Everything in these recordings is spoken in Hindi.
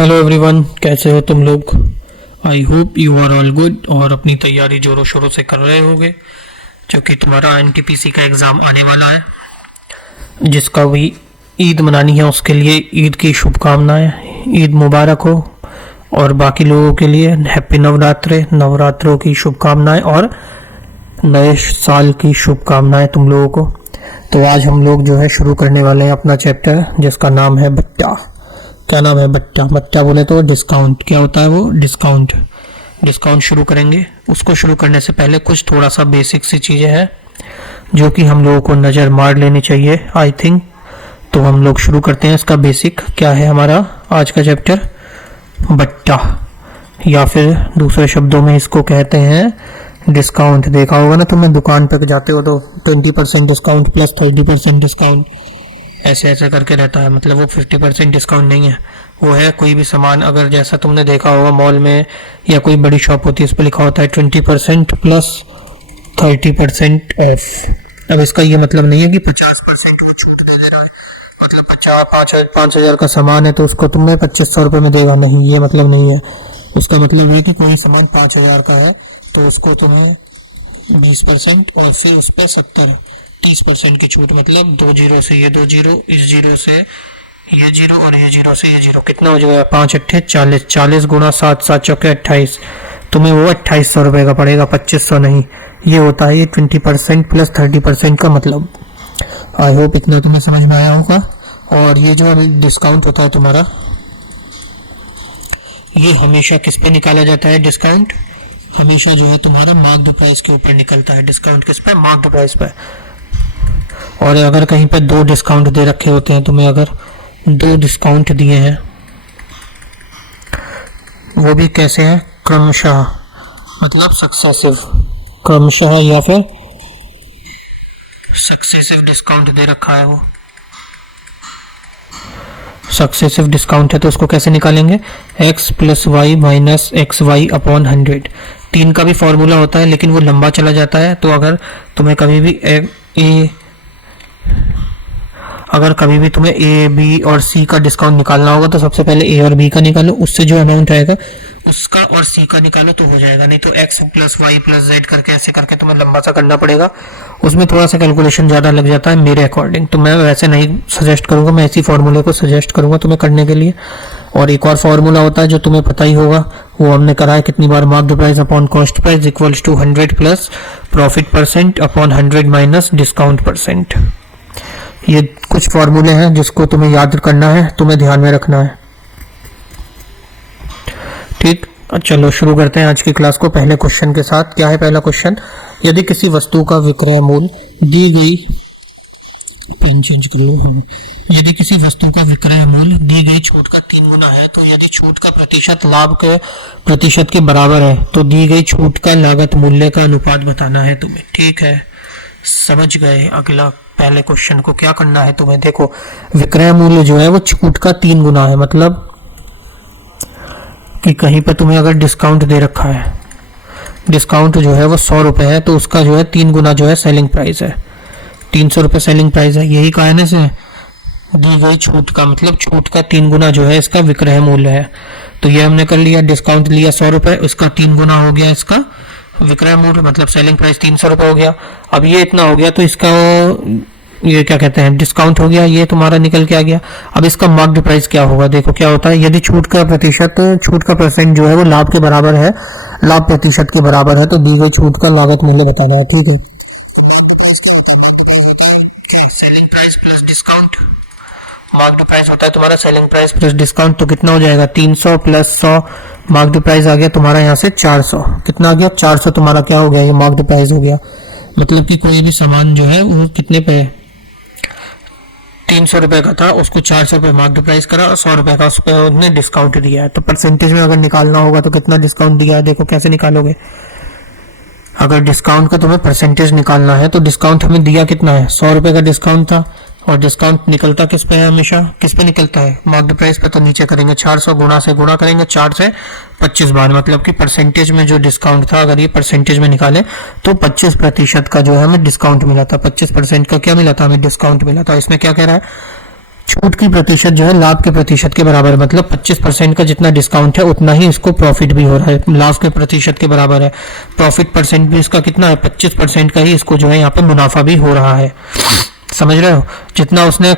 हेलो एवरीवन, कैसे हो तुम लोग। I hope you are all good और अपनी तैयारी जोरों शोरों से कर रहे होगे, जो कि तुम्हारा एनटीपीसी का एग्ज़ाम आने वाला है, जिसका भी ईद मनानी है उसके लिए ईद की शुभकामनाएं। ईद मुबारक हो। और बाकी लोगों के लिए हैप्पी नवरात्रों की शुभकामनाएं और नए साल की शुभकामनाएं तुम लोगों को। तो आज हम लोग जो है शुरू करने वाले हैं अपना चैप्टर, जिसका नाम है बट्टा। क्या नाम है? बट्टा। बट्टा बोले तो डिस्काउंट। क्या होता है वो? डिस्काउंट। डिस्काउंट शुरू करेंगे। उसको शुरू करने से पहले कुछ थोड़ा सा बेसिक सी चीज़ें हैं जो कि हम लोगों को नज़र मार लेनी चाहिए आई थिंक। तो हम लोग शुरू करते हैं। इसका बेसिक क्या है हमारा आज का चैप्टर? बट्टा, या फिर दूसरे शब्दों में इसको कहते हैं डिस्काउंट। देखा होगा ना तुमने, दुकान पे जाते हो तो 20% डिस्काउंट प्लस 30% डिस्काउंट ऐसे ऐसे करके रहता है। मतलब वो 50% डिस्काउंट नहीं है, वो है कोई भी सामान। अगर जैसा तुमने देखा होगा मॉल में या कोई बड़ी शॉप होती है, उस पर लिखा होता है 20% प्लस 30% ऑफ। अब इसका ये मतलब नहीं है कि 50% को छूट दे रहा है। मतलब 5,000 का सामान है तो उसको तुम्हें 2500 रुपये में देगा, नहीं, ये मतलब नहीं है। उसका मतलब है कि कोई सामान 5,000 का है तो उसको तुम्हें 20% और फिर उस पर 30% की छूट। मतलब 2 जीरो से ये 2 जीरो, इस जीरो से ये जीरो और ये जीरो से ये जीरो, कितना हो जाएगा? 5 अट्ठे 40, 40 गुणा 7, 7 चौके 28। तुम्हें वो 2800 रुपये का पड़ेगा, 2500 नहीं। ये होता है ये 20% प्लस 30% का मतलब। आई होप इतना तुम्हें समझ में आया होगा। और ये जो डिस्काउंट होता है तुम्हारा, ये हमेशा किस पे निकाला जाता है? डिस्काउंट हमेशा जो है तुम्हारा मार्क्ड प्राइस के ऊपर निकलता है। डिस्काउंट किस पे? मार्क्ड प्राइस पे। और अगर कहीं पे 2 डिस्काउंट दे रखे होते हैं तुम्हें, अगर 2 डिस्काउंट दिए हैं, वो भी कैसे हैं? क्रमशः, मतलब सक्सेसिव, क्रमशः या फिर सक्सेसिव डिस्काउंट दे रखा है। वो सक्सेसिव डिस्काउंट है तो उसको कैसे निकालेंगे? x plus y minus x y upon 100। 3 का भी फॉर्मूला होता है लेकिन वो लंबा चला जाता है। तो अगर तुम्हें कभी भी तुम्हें ए बी और सी का डिस्काउंट निकालना होगा तो सबसे पहले ए और बी का निकालो, उससे जो अमाउंट आएगा उसका और सी का निकालो तो हो जाएगा। नहीं तो x plus y plus z करके ऐसे करके तुम्हें लंबा सा करना पड़ेगा। उसमें थोड़ा सा कैलकुलेशन ज़्यादा लग जाता है मेरे अकॉर्डिंग। तो मैं वैसे नहीं सजेस्ट करूंगा, मैं इसी फॉर्मूले को सजेस्ट करूंगा तुम्हें करने के लिए। और एक और फॉर्मूला होता है जो तुम्हें पता ही होगा, वो हमने करा है कितनी बार, marked price upon cost price equals to 100 plus profit percent upon 100 minus discount percent. ये कुछ फॉर्मूले हैं जिसको तुम्हें याद करना है, तुम्हें ध्यान में रखना है, ठीक। चलो शुरू करते हैं आज की क्लास को पहले क्वेश्चन के साथ। क्या है पहला क्वेश्चन? यदि किसी वस्तु का विक्रय मूल्य दी गई यदि किसी वस्तु का विक्रय मूल्य दी गई छूट का 3 गुना है, तो यदि छूट का प्रतिशत लाभ के प्रतिशत के बराबर है तो दी गई छूट का लागत मूल्य का अनुपात बताना है तुम्हें, ठीक है। समझ गए? अगला पहले क्वेश्चन को क्या करना है तुम्हें, देखो विक्रय मूल्य जो है वो छूट का 3 गुना है। मतलब कि कहीं पर तुम्हें अगर डिस्काउंट दे रखा है, डिस्काउंट जो है वो 100 रुपये है तो उसका जो है 3 गुना जो है सेलिंग प्राइस है, 300 रुपये सेलिंग प्राइस है। यही कहने से दी गई छूट का मतलब छूट का 3 गुना जो है इसका विक्रय मूल्य है। तो ये हमने कर लिया, डिस्काउंट लिया 100 रुपये, उसका 3 गुना हो गया इसका विक्रय मूल्य, मतलब सेलिंग प्राइस 300 रुपये हो गया। अब ये इतना हो गया तो इसका ये क्या कहते हैं, डिस्काउंट हो गया, ये तुम्हारा निकल के आ गया। अब इसका मार्क्ड प्राइस क्या होगा? देखो क्या होता है, यदि छूट का परसेंट जो है वो लाभ के बराबर है, लाभ प्रतिशत के बराबर है, तो दी गई छूट का लागत मूल्य बताना है, ठीक है। Selling price plus discount, marked price होता है तुम्हारा सेलिंग प्राइस प्लस डिस्काउंट। तो कितना हो जाएगा? 300 प्लस 100, मार्क्ड प्राइस आ गया तुम्हारा यहाँ से 400। कितना आ गया? 400 तुम्हारा क्या हो गया? ये मार्क्ड प्राइस हो गया। मतलब कि कोई भी सामान जो है वो कितने पे, 300 रुपये का था, उसको 400 रुपये मार्क्ड प्राइस करा और 100 रुपये का उस पर उन्होंने डिस्काउंट दिया है। तो परसेंटेज में अगर निकालना होगा तो कितना डिस्काउंट दिया है, देखो कैसे निकालोगे। अगर डिस्काउंट का तुम्हें परसेंटेज निकालना है तो डिस्काउंट हमें दिया कितना है? 100 रुपये का डिस्काउंट था। और डिस्काउंट निकलता किस पे है? हमेशा किस पे निकलता है? मार्क्ड प्राइस पे। तो नीचे करेंगे 400 गुणा से गुणा करेंगे 4 से 25 बार, मतलब कि परसेंटेज में जो डिस्काउंट था, अगर ये परसेंटेज में निकाले तो 25% का जो है हमें डिस्काउंट मिला था। 25% का क्या मिला था? हमें डिस्काउंट मिला था। इसमें क्या कह रहा है? छूट की प्रतिशत जो है लाभ के प्रतिशत के बराबर है, मतलब 25% का जितना डिस्काउंट है उतना ही इसको प्रॉफिट भी हो रहा है, लाभ के प्रतिशत के बराबर है। प्रॉफिट परसेंट भी इसका कितना है, 25% का ही इसको जो है यहाँ पे मुनाफा भी हो रहा है। समझ रहे हो, जितना उसने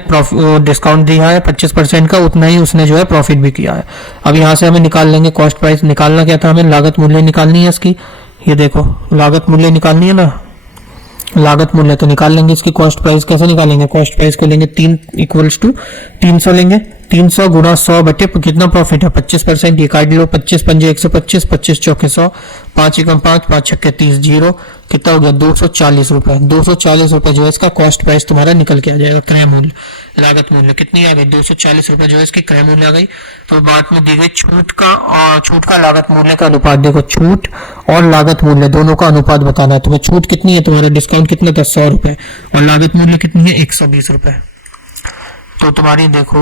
डिस्काउंट दिया है 25% का, उतना ही उसने जो है प्रॉफिट भी किया है। अब यहाँ से हमें निकाल लेंगे कॉस्ट प्राइस। निकालना क्या था, हमें लागत मूल्य निकालनी है इसकी। ये देखो लागत मूल्य निकालनी है ना, लागत मूल्य तो निकाल लेंगे। इसकी कॉस्ट प्राइस कैसे निकालेंगे, कॉस्ट प्राइस को लेंगे 3 इक्वल्स टू 300 लेंगे। 300 गुणा 100 बटे कितना प्रॉफिट है 25%, ये काट लो। 25 पंजे 125, 25 चौके 100, 5 एकम 5, 5 छक्के 30, जीरो कितना हो गया 240 रुपए। 240 रुपए जो है इसका कॉस्ट प्राइस तुम्हारा निकल के आ जाएगा। क्रय मूल्य, लागत मूल्य कितनी आ गई 240 रुपए जो है इसकी क्रय मूल्य आ गई। तो बाद में दी गई छूट का लागत मूल्य का अनुपात। देखो छूट और लागत मूल्य दोनों का अनुपात बताना है तुम्हें। छूट कितनी है तुम्हारा, डिस्काउंट कितना था 100 रुपए, और लागत मूल्य कितनी है 120 रुपए। तो तुम्हारी देखो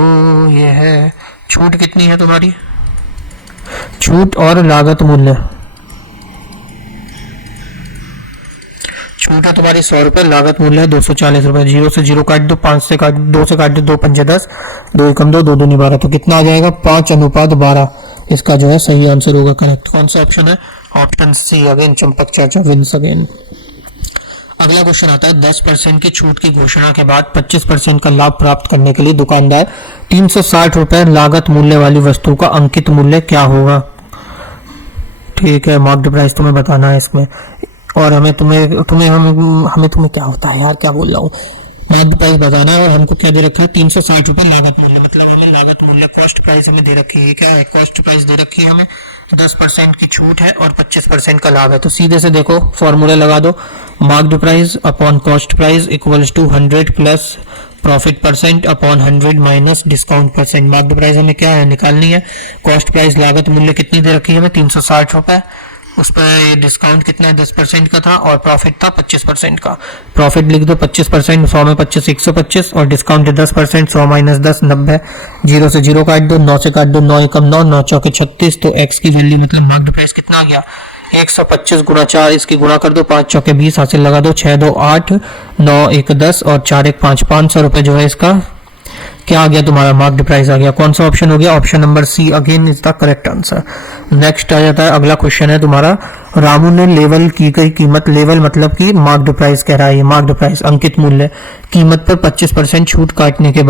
ये है छूट कितनी है तुम्हारी, छूट और लागत मूल्य। छूट है तुम्हारी 100 रुपए, लागत मूल्य है 240 रुपए। 0 से 0 काट दो, 5 से काट 2 से काट दो, 2 पंजे 10, 2 एकम 2, 2 दूनी 12। तो कितना आ जाएगा 5:12 इसका जो है सही आंसर होगा करेक्ट। कौन सा ऑप्शन है, ऑप्शन सी अगेन, चंपक चाचा विंस अगेन। अगला क्वेश्चन आता है 10% की छूट की घोषणा के बाद 25% का लाभ प्राप्त करने के लिए दुकानदार 360 रुपए लागत मूल्य वाली वस्तु का अंकित मूल्य क्या होगा। ठीक है, मार्केट प्राइस तुम्हें बताना है इसमें, और हमें तुम्हें क्या होता है यार, क्या बोल रहा हूँ, मार्केट प्राइस बताना है। और हमको क्या दे रखा है 360 रुपए लागत मूल्य, मतलब हमें लागत मूल्य कॉस्ट प्राइस हमें दे रखी है। क्या है, कॉस्ट प्राइस दे रखी है हमें, 10% की छूट है और 25% का लाभ है। तो सीधे से देखो फॉर्मूला लगा दो, marked price upon cost price equals to 100 plus profit percent upon 100 minus discount percent. Marked price हमें क्या है निकालनी है, कॉस्ट प्राइस लागत मूल्य कितनी दे रखी है हमें 360 रुपए, उस पर डिस्काउंट कितना है 10% का था, और प्रॉफिट था 25% का। प्रॉफिट लिख दो 25%, 100 में 25 125, और डिस्काउंट है 10%, 100 माइनस 10 90। 0 से 0 काट दो, 9 से काट दो, 9 एकम 9, 9 चौके 36। तो एक्स की वैल्यू मतलब मार्केट प्राइस कितना आ गया 125 गुणा 4, इसकी गुणा कर दो, 5 चौके 20 हासिल लगा दो, 6 2 8, 9 1 10 और 4 1 5, 500 रुपए जो है इसका क्या आ गया तुम्हारा मार्क्ड प्राइस आ गया। कौन सा ऑप्शन हो गया, option number C again is the correct answer. Next आ जाता है अगला क्वेश्चन है तुम्हारा, रामू ने लेवल की गई कीमत, लेवल मतलब कि मार्क्ड प्राइस कह रहा है, ये मार्क्ड प्राइस अंकित मूल्य कीमत पर 25% छूट काटने के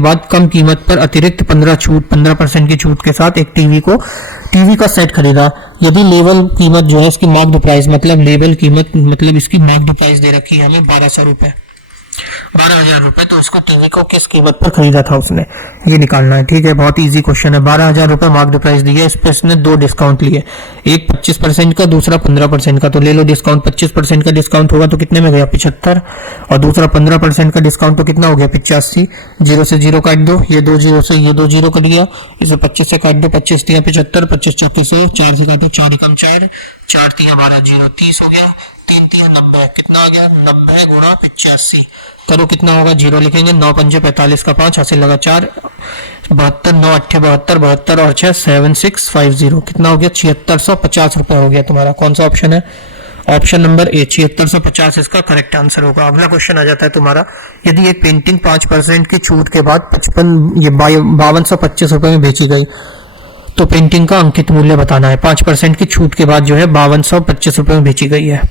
बाद कम कीमत पर अतिरिक्त 15% की छूट के साथ एक टीवी का सेट खरीदा। यदि लेवल कीमत जो है इसकी मार्क्ड प्राइस मतलब लेवल कीमत मतलब इसकी मार्क्ड प्राइस दे रखी है हमें 1200 रुपए, 12,000 रुपए, तो इसको टीवी को किस कीमत पर खरीदा था उसने, ये निकालना है। ठीक है, बहुत इजी क्वेश्चन है। 12,000 रुपए मार्क्ड प्राइस दी है, इस पर इसने 2 डिस्काउंट लिए, एक 25% का, दूसरा 15% का। तो ले लो डिस्काउंट, 25% का डिस्काउंट होगा तो कितने में गया 75, और दूसरा 15% का डिस्काउंट तो कितना हो गया 85। 0 से 0 काट दो, ये 2 0 से ये 2 0 कट गया, इसे 25 से काट दो, 25 तिया 75, 25 चौकी 100, 4 से काटो, 4 एकम 4, 4 तिया 12, 0 30 हो गया, 3 तिया 90, कितना आ गया 90 गुणा 85। करो कितना होगा, 0 लिखेंगे, 9 पंजे 45 का 5 हासिल लगा 4, 72 9 8 72, 72 और 6 7650, कितना हो गया 7650 रुपए हो गया तुम्हारा। कौन सा ऑप्शन है, ऑप्शन नंबर ए 7650 इसका करेक्ट आंसर होगा। अगला क्वेश्चन आ जाता है तुम्हारा, यदि एक पेंटिंग 5% की छूट के बाद 5225 रुपए में बेची गई तो पेंटिंग का अंकित मूल्य बताना है। 5% की छूट के बाद जो है 5225 रुपए में बेची गई है।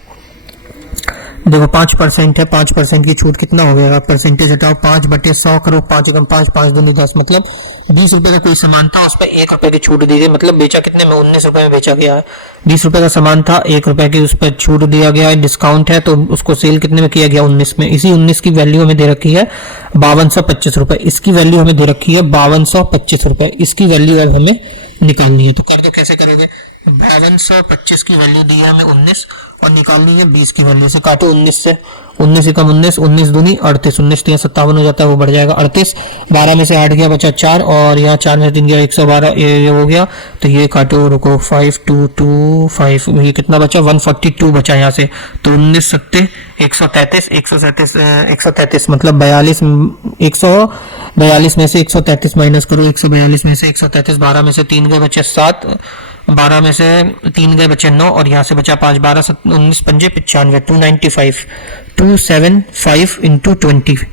देखो 5% है, 5% की छूट कितना हो गया, परसेंटेज हटाओ, 5/100 करो, 5 एकम 5, 5 दूनी 10, मतलब 20 रुपए का कोई सामान था, उस पर 1 रुपए की छूट दी गई, मतलब बेचा कितने में 19 रुपए में बेचा गया है। 20 रुपए का सामान था, 1 रुपए की उस पर छूट दिया गया है, डिस्काउंट है, तो उसको सेल कितने में किया गया 19 में। इसी 19 की वैल्यू हमें दे रखी है 5225 रुपए, इसकी वैल्यू हमें दे रखी है 5225 रुपए, इसकी वैल्यू अब हमें निकालनी है। तो कर दो, कैसे करोगे, 5225 की वैल्यू दी है हमें 19 और निकालनी है 20 की वैल्यू से, काटो 19 से, 19 एकम 19, 19 दूनी 38, 19 3 57 हो जाता है, वो बढ़ जाएगा 38, 12 में से 8 गया बचा 4, और यहाँ 4 में से 3 गया 112, ये हो गया, तो ये काटो, रुको 5225, ये कितना बचा 142 बचा यहाँ से, तो 19 सत्ते 133 मतलब 142 में से 133 माइनस करो, 142 में से 133, 12 में से 3 गए बचे 7, 12 में से 3 गए बचे 9, और यहाँ से बचा 5, 12 19 पंजे 95, 295 275 इंटू 20,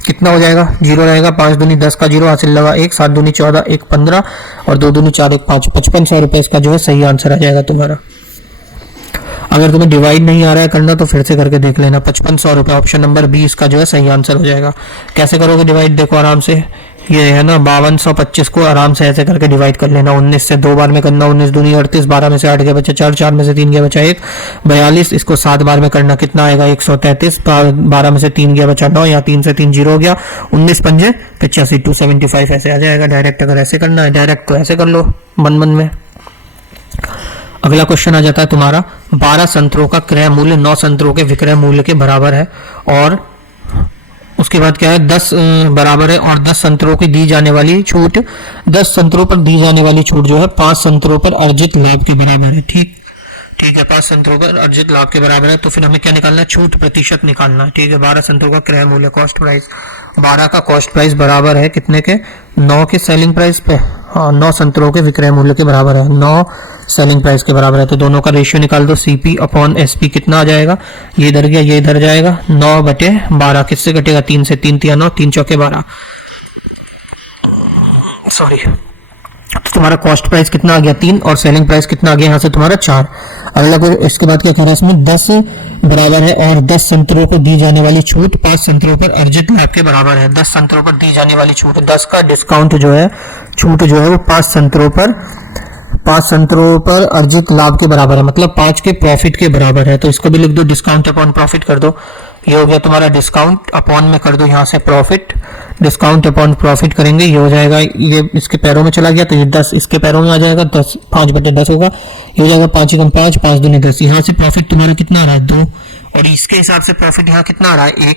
कितना हो जाएगा, 0 रहेगा, 5 दूनी 10 का 0 हासिल लगा 1, 7 दूनी 14, 1 15 और 2 दूनी 4, 1 5, 5500 रुपये इसका जो है सही आंसर आ जाएगा तुम्हारा। अगर तुम्हें डिवाइड नहीं आ रहा है करना तो फिर से करके देख लेना। 5500 रुपये ऑप्शन नंबर बी इसका जो है सही आंसर हो जाएगा। कैसे करोगे डिवाइड, देखो आराम से, ये है ना 5225 को आराम से ऐसे करके डिवाइड कर लेना। 19 से 2 बार में करना, 19 दूनी 38, 12 में से 8 गया बचा 4, 4 में से 3 गया बचा 1, 42। इसको 7 बार में करना, कितना आएगा 133, 12 में से 3 गया बचा 9, या 3 से 3 0 हो गया, 19 पंजे 85, 275 ऐसे आ जाएगा। डायरेक्ट अगर ऐसे करना है डायरेक्ट तो ऐसे कर लो मन मन में। अगला क्वेश्चन आ जाता है तुम्हारा, 12 संतरों का क्रय मूल्य 9 संतरों के विक्रय मूल्य के बराबर है, और उसके बाद क्या है 10 बराबर है, और 10 संतरों की दी जाने वाली छूट, 10 संतरों पर दी जाने वाली छूट जो है 5 संतरों पर अर्जित लाभ के बराबर है। ठीक है, 5 संतरों पर अर्जित लाभ के बराबर है, तो फिर हमें क्या निकालना है, छूट प्रतिशत निकालना है। ठीक है, 12 संतरों का क्रय मूल्य कॉस्ट प्राइस, 12 का कॉस्ट प्राइस बराबर है कितने के, 9 के सेलिंग प्राइस पे, हाँ 9 संतरों के विक्रय मूल्य के बराबर है, 9 सेलिंग प्राइस के बराबर है। तो दोनों का रेशियो निकाल दो, CP अपॉन SP कितना आ जाएगा, ये इधर गया ये इधर जाएगा, 9/12 किससे कटेगा, 3 से, 3 तिया 9, 3 चौके 12, सॉरी। तो तुम्हारा कॉस्ट प्राइस कितना आ गया 3, और सेलिंग प्राइस कितना आ गया यहाँ से तुम्हारा 4। अगला कोई इसके बाद क्या कह रहा है इसमें, 10 बराबर है और 10 संतरों को दी जाने वाली छूट 5 संतरों पर अर्जित लाभ के बराबर है। 10 संतरों पर दी जाने वाली छूट, 10 का डिस्काउंट जो है, छूट जो है वो 5 संतरों पर अर्जित लाभ के बराबर है, मतलब 5 के प्रॉफिट के बराबर है। तो इसको भी लिख दो, डिस्काउंट अपॉन प्रॉफिट कर दो, ये हो गया तुम्हारा डिस्काउंट, अपॉन में कर दो यहाँ से प्रॉफिट, डिस्काउंट अपॉन प्रॉफिट करेंगे, ये हो जाएगा, ये इसके पैरों में चला गया तो ये 10 इसके पैरों में आ जाएगा, 10 5/10 होगा, ये हो जाएगा 5 एकम 5, 5 दूनी 10। यहाँ से प्रॉफिट तुम्हारा कितना आ रहा है 2, और इसके हिसाब से प्रॉफिट यहाँ कितना आ रहा है 1,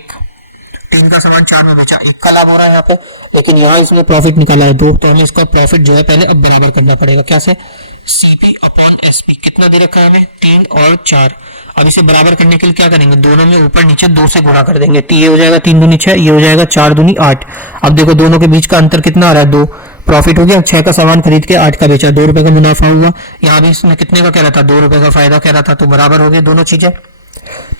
3 का सामान 4 में बेचा, 1 का लाभ हो रहा है यहाँ पे, लेकिन यहाँ इसमें प्रॉफिट निकाला है 2, तो हमें इसका प्रॉफिट जो है पहले अब बराबर करना पड़ेगा, क्या से, CP अपॉन SP, कितना दे रखा है हमें 3 और 4। अब इसे बराबर करने के लिए क्या करेंगे, दोनों में ऊपर नीचे 2 से गुणा कर देंगे, ये हो जाएगा 3 दूनी 6, ये हो जाएगा 4 दूनी 8। अब देखो दोनों के बीच का अंतर कितना आ रहा है 2, प्रॉफिट हो गया, 6 का सामान खरीद के 8 का बेचा, 2 रुपए का मुनाफा हुआ। यहाँ भी इसने कितने का कह रहा था, 2 रुपए का फायदा कह रहा था, तो बराबर हो गए दोनों चीजें।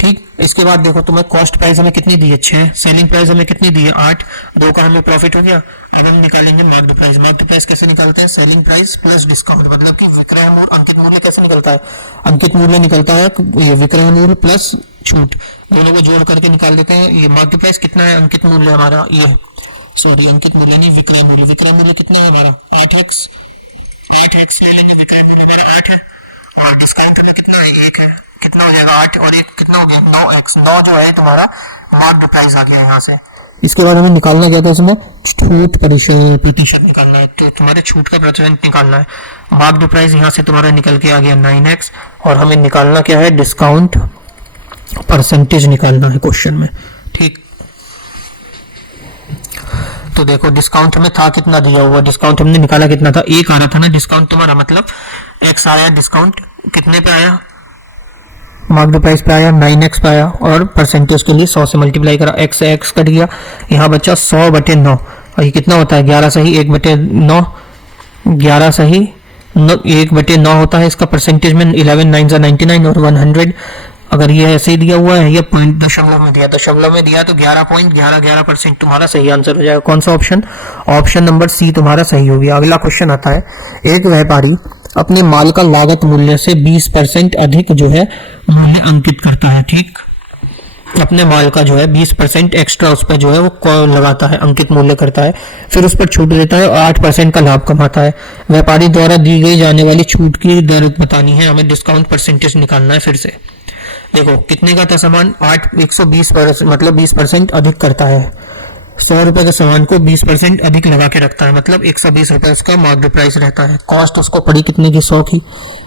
ठीक, इसके बाद देखो तुम्हें कॉस्ट प्राइस हमें कितनी दी है 6, सेलिंग प्राइस हमें कितनी दी है 8, 2 का हमें प्रॉफिट हो गया। अब हम निकालेंगे मार्केट प्राइस। मार्केट प्राइस कैसे निकालते हैं, सेलिंग प्राइस प्लस डिस्काउंट, मतलब कि विक्रय मूल्य अंकित मूल्य कैसे निकलता है, अंकित मूल्य निकलता है ये विक्रय मूल्य प्लस छूट, दोनों को जोड़ करके निकाल देते हैं। ये मार्केट प्राइस कितना है, अंकित मूल्य हमारा ये, सॉरी अंकित मूल्य नहीं विक्रय मूल्य, विक्रय मूल्य कितना है हमारा 8x, 8x विक्रय मूल्य 8 है, और डिस्काउंट कितना है 1 है, कितना हो जाएगा 8 और 1 कितना हो गया 9x, 9 जो है तुम्हारा मार्केट प्राइस आ गया यहाँ से। इसके बाद हमें निकालना क्या था इसमें, छूट प्रतिशत निकालना है, तो तुम्हारे छूट का प्रतिशत निकालना है। मार्केट प्राइस यहाँ से तुम्हारा निकल के आ गया 9x, और हमें निकालना क्या है, डिस्काउंट परसेंटेज निकालना है क्वेश्चन में। ठीक, तो देखो डिस्काउंट हमें था कितना दिया हुआ, डिस्काउंट हमने निकाला कितना था 1 आ रहा था ना डिस्काउंट तुम्हारा, मतलब x आया, डिस्काउंट कितने पे आया, मार्केट प्राइस पे आया 9x पे आया, और परसेंटेज के लिए 100 से मल्टीप्लाई करा, x से x कट गया, यहाँ बचा 100/9, और ये कितना होता है 11 सही 1/9, 11 सही 1/9 होता है इसका परसेंटेज में, 11 9 99 और 100। अगर ये ऐसे ही दिया हुआ है, ये पॉइंट दशमलव में दिया, दशमलव में दिया तो 11.11% तुम्हारा सही आंसर हो जाएगा। कौन सा ऑप्शन, ऑप्शन नंबर सी तुम्हारा सही हो गया। अगला क्वेश्चन आता है, एक व्यापारी अपने माल का लागत मूल्य से 20% अधिक जो है मूल्य अंकित करता है। ठीक, अपने माल का जो है 20% एक्स्ट्रा उस पर जो है वो लगाता है, अंकित मूल्य करता है, फिर उस पर छूट देता है और 8% का लाभ कमाता है। व्यापारी द्वारा दी गई जाने वाली छूट की दर बतानी है, हमें डिस्काउंट परसेंटेज निकालना है। फिर से देखो कितने का था सामान 120%, मतलब 20% अधिक करता है, 100 रुपए के सामान को 20% अधिक लगा के रखता है, मतलब 120 रुपए उसका मार्केट प्राइस रहता है। कॉस्ट उसको पड़ी कितने की 100 की,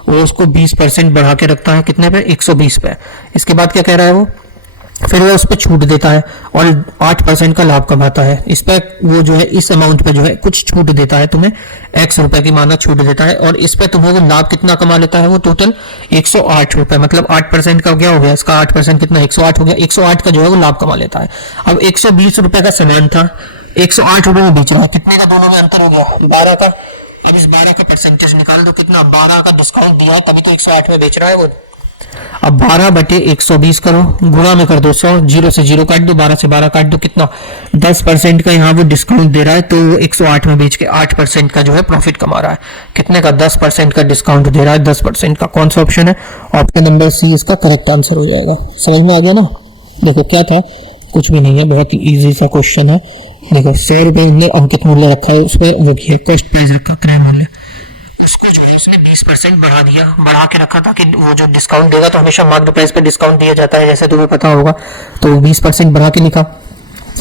वो उसको 20% बढ़ा के रखता है कितने पे 120 पे। इसके बाद क्या कह रहा है वो, फिर वो उस पर छूट देता है और 8% का लाभ कमाता है। इस पर वो जो है इस अमाउंट पे जो है कुछ छूट देता है, तुम्हें x रुपए की माना छूट देता है, और इस पे तुम्हें वो लाभ कितना कमा लेता है, वो टोटल 108 रुपए, मतलब 8% का क्या हो गया इसका, 8% कितना 108 हो गया, 108 का जो है वो लाभ कमा लेता है। अब 120 रुपए का सामान था, 108 रुपए में बेच रहा है, कितने का दोनों में अंतर हो गया 12 का। अब इस 12 का परसेंटेज निकाल दो, कितना 12 का डिस्काउंट दिया है तभी तो 108 में बेच रहा है वो, अब 12/120 करो, गुणा में कर दो 100, 0 से 0 काट दो, 12 से 12 काट दो, कितना 10% का यहाँ वो डिस्काउंट दे रहा है, तो 108 में बेच के 8% का जो है प्रॉफिट कमा रहा है। कितने का? 10% का डिस्काउंट दे रहा है, 10% का। कौन सा ऑप्शन है? ऑप्शन नंबर सी इसका करेक्ट आंसर हो जाएगा। समझ में आ गया ना? देखो क्या था, कुछ भी नहीं है, बहुत ही ईजी सा क्वेश्चन है। देखो 100 रुपये ने अंकित मूल्य रखा है, उसमें देखिए कॉस्ट प्राइस रखा, क्रय मूल्य, उसको जो है उसने 20% बढ़ा दिया, बढ़ा के रखा था कि वो जो डिस्काउंट देगा तो हमेशा मार्क्ड प्राइस पे डिस्काउंट दिया जाता है, जैसे तुम्हें पता होगा, तो 20% बढ़ा के लिखा।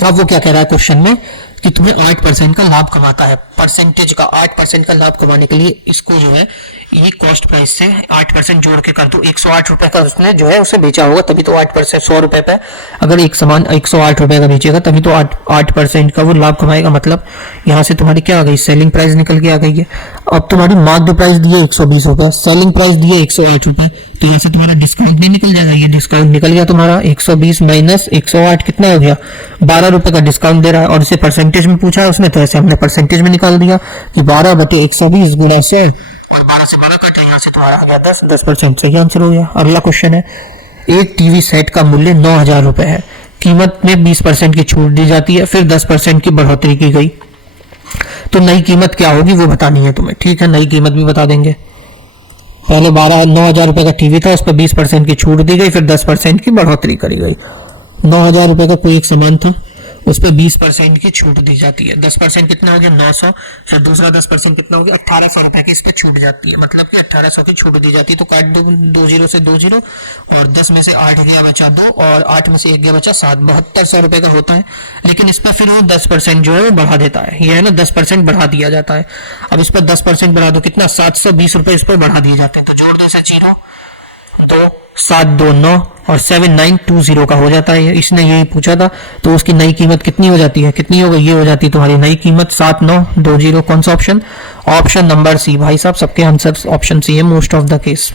अब वो क्या कह रहा है क्वेश्चन में कि तुम्हें 8% का लाभ कमाता है, परसेंटेज का 8% का लाभ कमाने के लिए इसको जो है ये कॉस्ट प्राइस से 8% जोड़ के कर दो। 108 रुपए का उसने जो है उसे बेचा होगा, तभी तो 8%, 100 रुपए पे अगर एक सामान 108 रुपए का बेचेगा तभी तो 8% का वो लाभ कमाएगा। मतलब यहाँ से तुम्हारी क्या आ गई? सेलिंग प्राइस निकल के आ गई है। अब तुम्हारी मार्क्ड प्राइस दी है 120 रुपए, सेलिंग प्राइस दी है 108 रुपए, तो यहाँ से तुम्हारा डिस्काउंट नहीं निकल जाएगा? ये डिस्काउंट निकल गया तुम्हारा 120 माइनस 108 कितना हो गया? 12 रुपए का डिस्काउंट दे रहा है, और इसे परसेंटेज में पूछा है उसने, तो ऐसे हमने परसेंटेज में निकाल दिया कि 12/120 गुणा 100, और 12 से 12 कटा, यहाँ से तुम्हारा आ गया 10%। सही आंसर हो गया। अगला क्वेश्चन है, एक टीवी सेट का मूल्य 9,000 रुपए है, कीमत में 20% की छूट दी जाती है, फिर 10% की बढ़ोतरी की गई, तो नई कीमत क्या होगी वो बतानी है तुम्हें। ठीक है, नई कीमत भी बता देंगे। पहले 9,000 रुपए का टीवी था, उस पर 20% की छूट दी गई, फिर 10% की बढ़ोतरी करी गई। 9,000 रुपए का कोई एक सामान था, उस पर 20% की छूट दी जाती है, 10% कितना हो गया? 900, फिर दूसरा 10% कितना हो गया? 1,800 रुपए की इस पर छूट जाती है, मतलब कि 1,800 की छूट दी जाती है। तो काट दो 2 0 से 2 0, और 10 में से 8 गया बचा 2, और 8 में से 1 गया बचा 7, 7200 रुपए का होता है। लेकिन इस पर फिर वो 10% जो है वो बढ़ा देता है, ये है ना, 10% बढ़ा दिया जाता है। अब इस पर 10% बढ़ा दो, कितना? 720 रुपए इस पर बढ़ा दिए जाते हैं, तो जोड़ दो इसे 0, तो 729 और 7920 का हो जाता है। इसने यही पूछा था, तो उसकी नई कीमत कितनी हो जाती है? कितनी हो गई? ये हो जाती है तुम्हारी नई कीमत 7920। कौन सा ऑप्शन? ऑप्शन नंबर सी। भाई साहब सबके आंसर ऑप्शन सी है most of the case.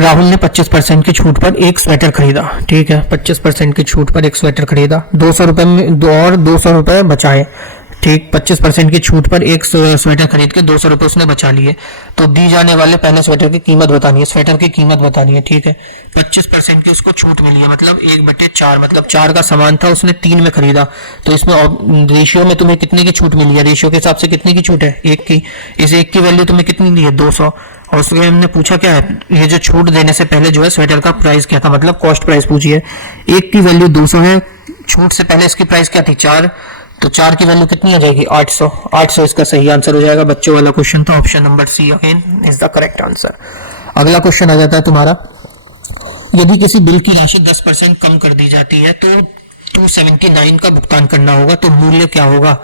Rahul ने 25% की छूट पर एक स्वेटर खरीदा। ठीक है, 25% की छूट पर एक स्वेटर खरीदा, 200 रुपए में और 200 रुपए बचाए। ठीक, 25% की छूट पर एक स्वेटर खरीद के 200 रुपए उसने बचा लिए, तो दी जाने वाले पहले स्वेटर की कीमत बतानी है, स्वेटर की कीमत बतानी है। ठीक है, 25% की उसको छूट मिली है, मतलब 1/4, मतलब 4 का सामान था, उसने 3 में खरीदा, तो इसमें रेशियो में तुम्हें कितने की छूट मिली है? रेशियो के हिसाब से कितने की छूट है? 1 की। इस 1 की वैल्यू तुम्हें कितनी दी है? 200। और उसमें हमने पूछा क्या है, ये जो छूट देने से पहले जो है स्वेटर का प्राइस क्या था, मतलब कॉस्ट प्राइस पूछी है। 1 की वैल्यू 200 है, छूट से पहले इसकी प्राइस क्या थी? 4, तो 4 की वैल्यू कितनी आ जाएगी? 800। 800 इसका सही आंसर हो जाएगा। बच्चों वाला क्वेश्चन था, option number C again is the correct answer. अगला क्वेश्चन आ जाता है तुम्हारा, यदि किसी बिल की राशि 10% कम कर दी जाती है तो 279 का भुगतान करना होगा, तो मूल्य क्या होगा?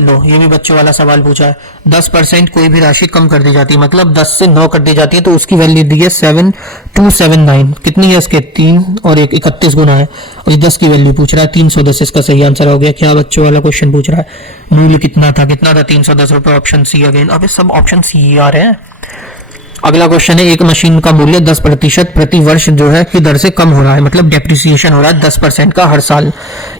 लो, ये भी बच्चों वाला सवाल पूछा है। 10% कोई भी राशि कम कर दी जाती है, मतलब 10 से 9 कर दी जाती है, तो उसकी वैल्यू दी है 279। कितनी है इसके? 3 और 1 31 गुना है, और ये 10 की वैल्यू पूछ रहा है, 310 इसका सही आंसर हो गया। क्या बच्चों वाला क्वेश्चन पूछ रहा है? मूल्य कितना था? 310 रुपए, ऑप्शन सी अगेन। अब सब ऑप्शन सी ही आ रहे हैं। अगला क्वेश्चन है, एक मशीन का मूल्य 10% प्रति वर्ष जो है की दर से कम हो रहा है, मतलब डेप्रिसिएशन हो रहा है 10% का हर साल।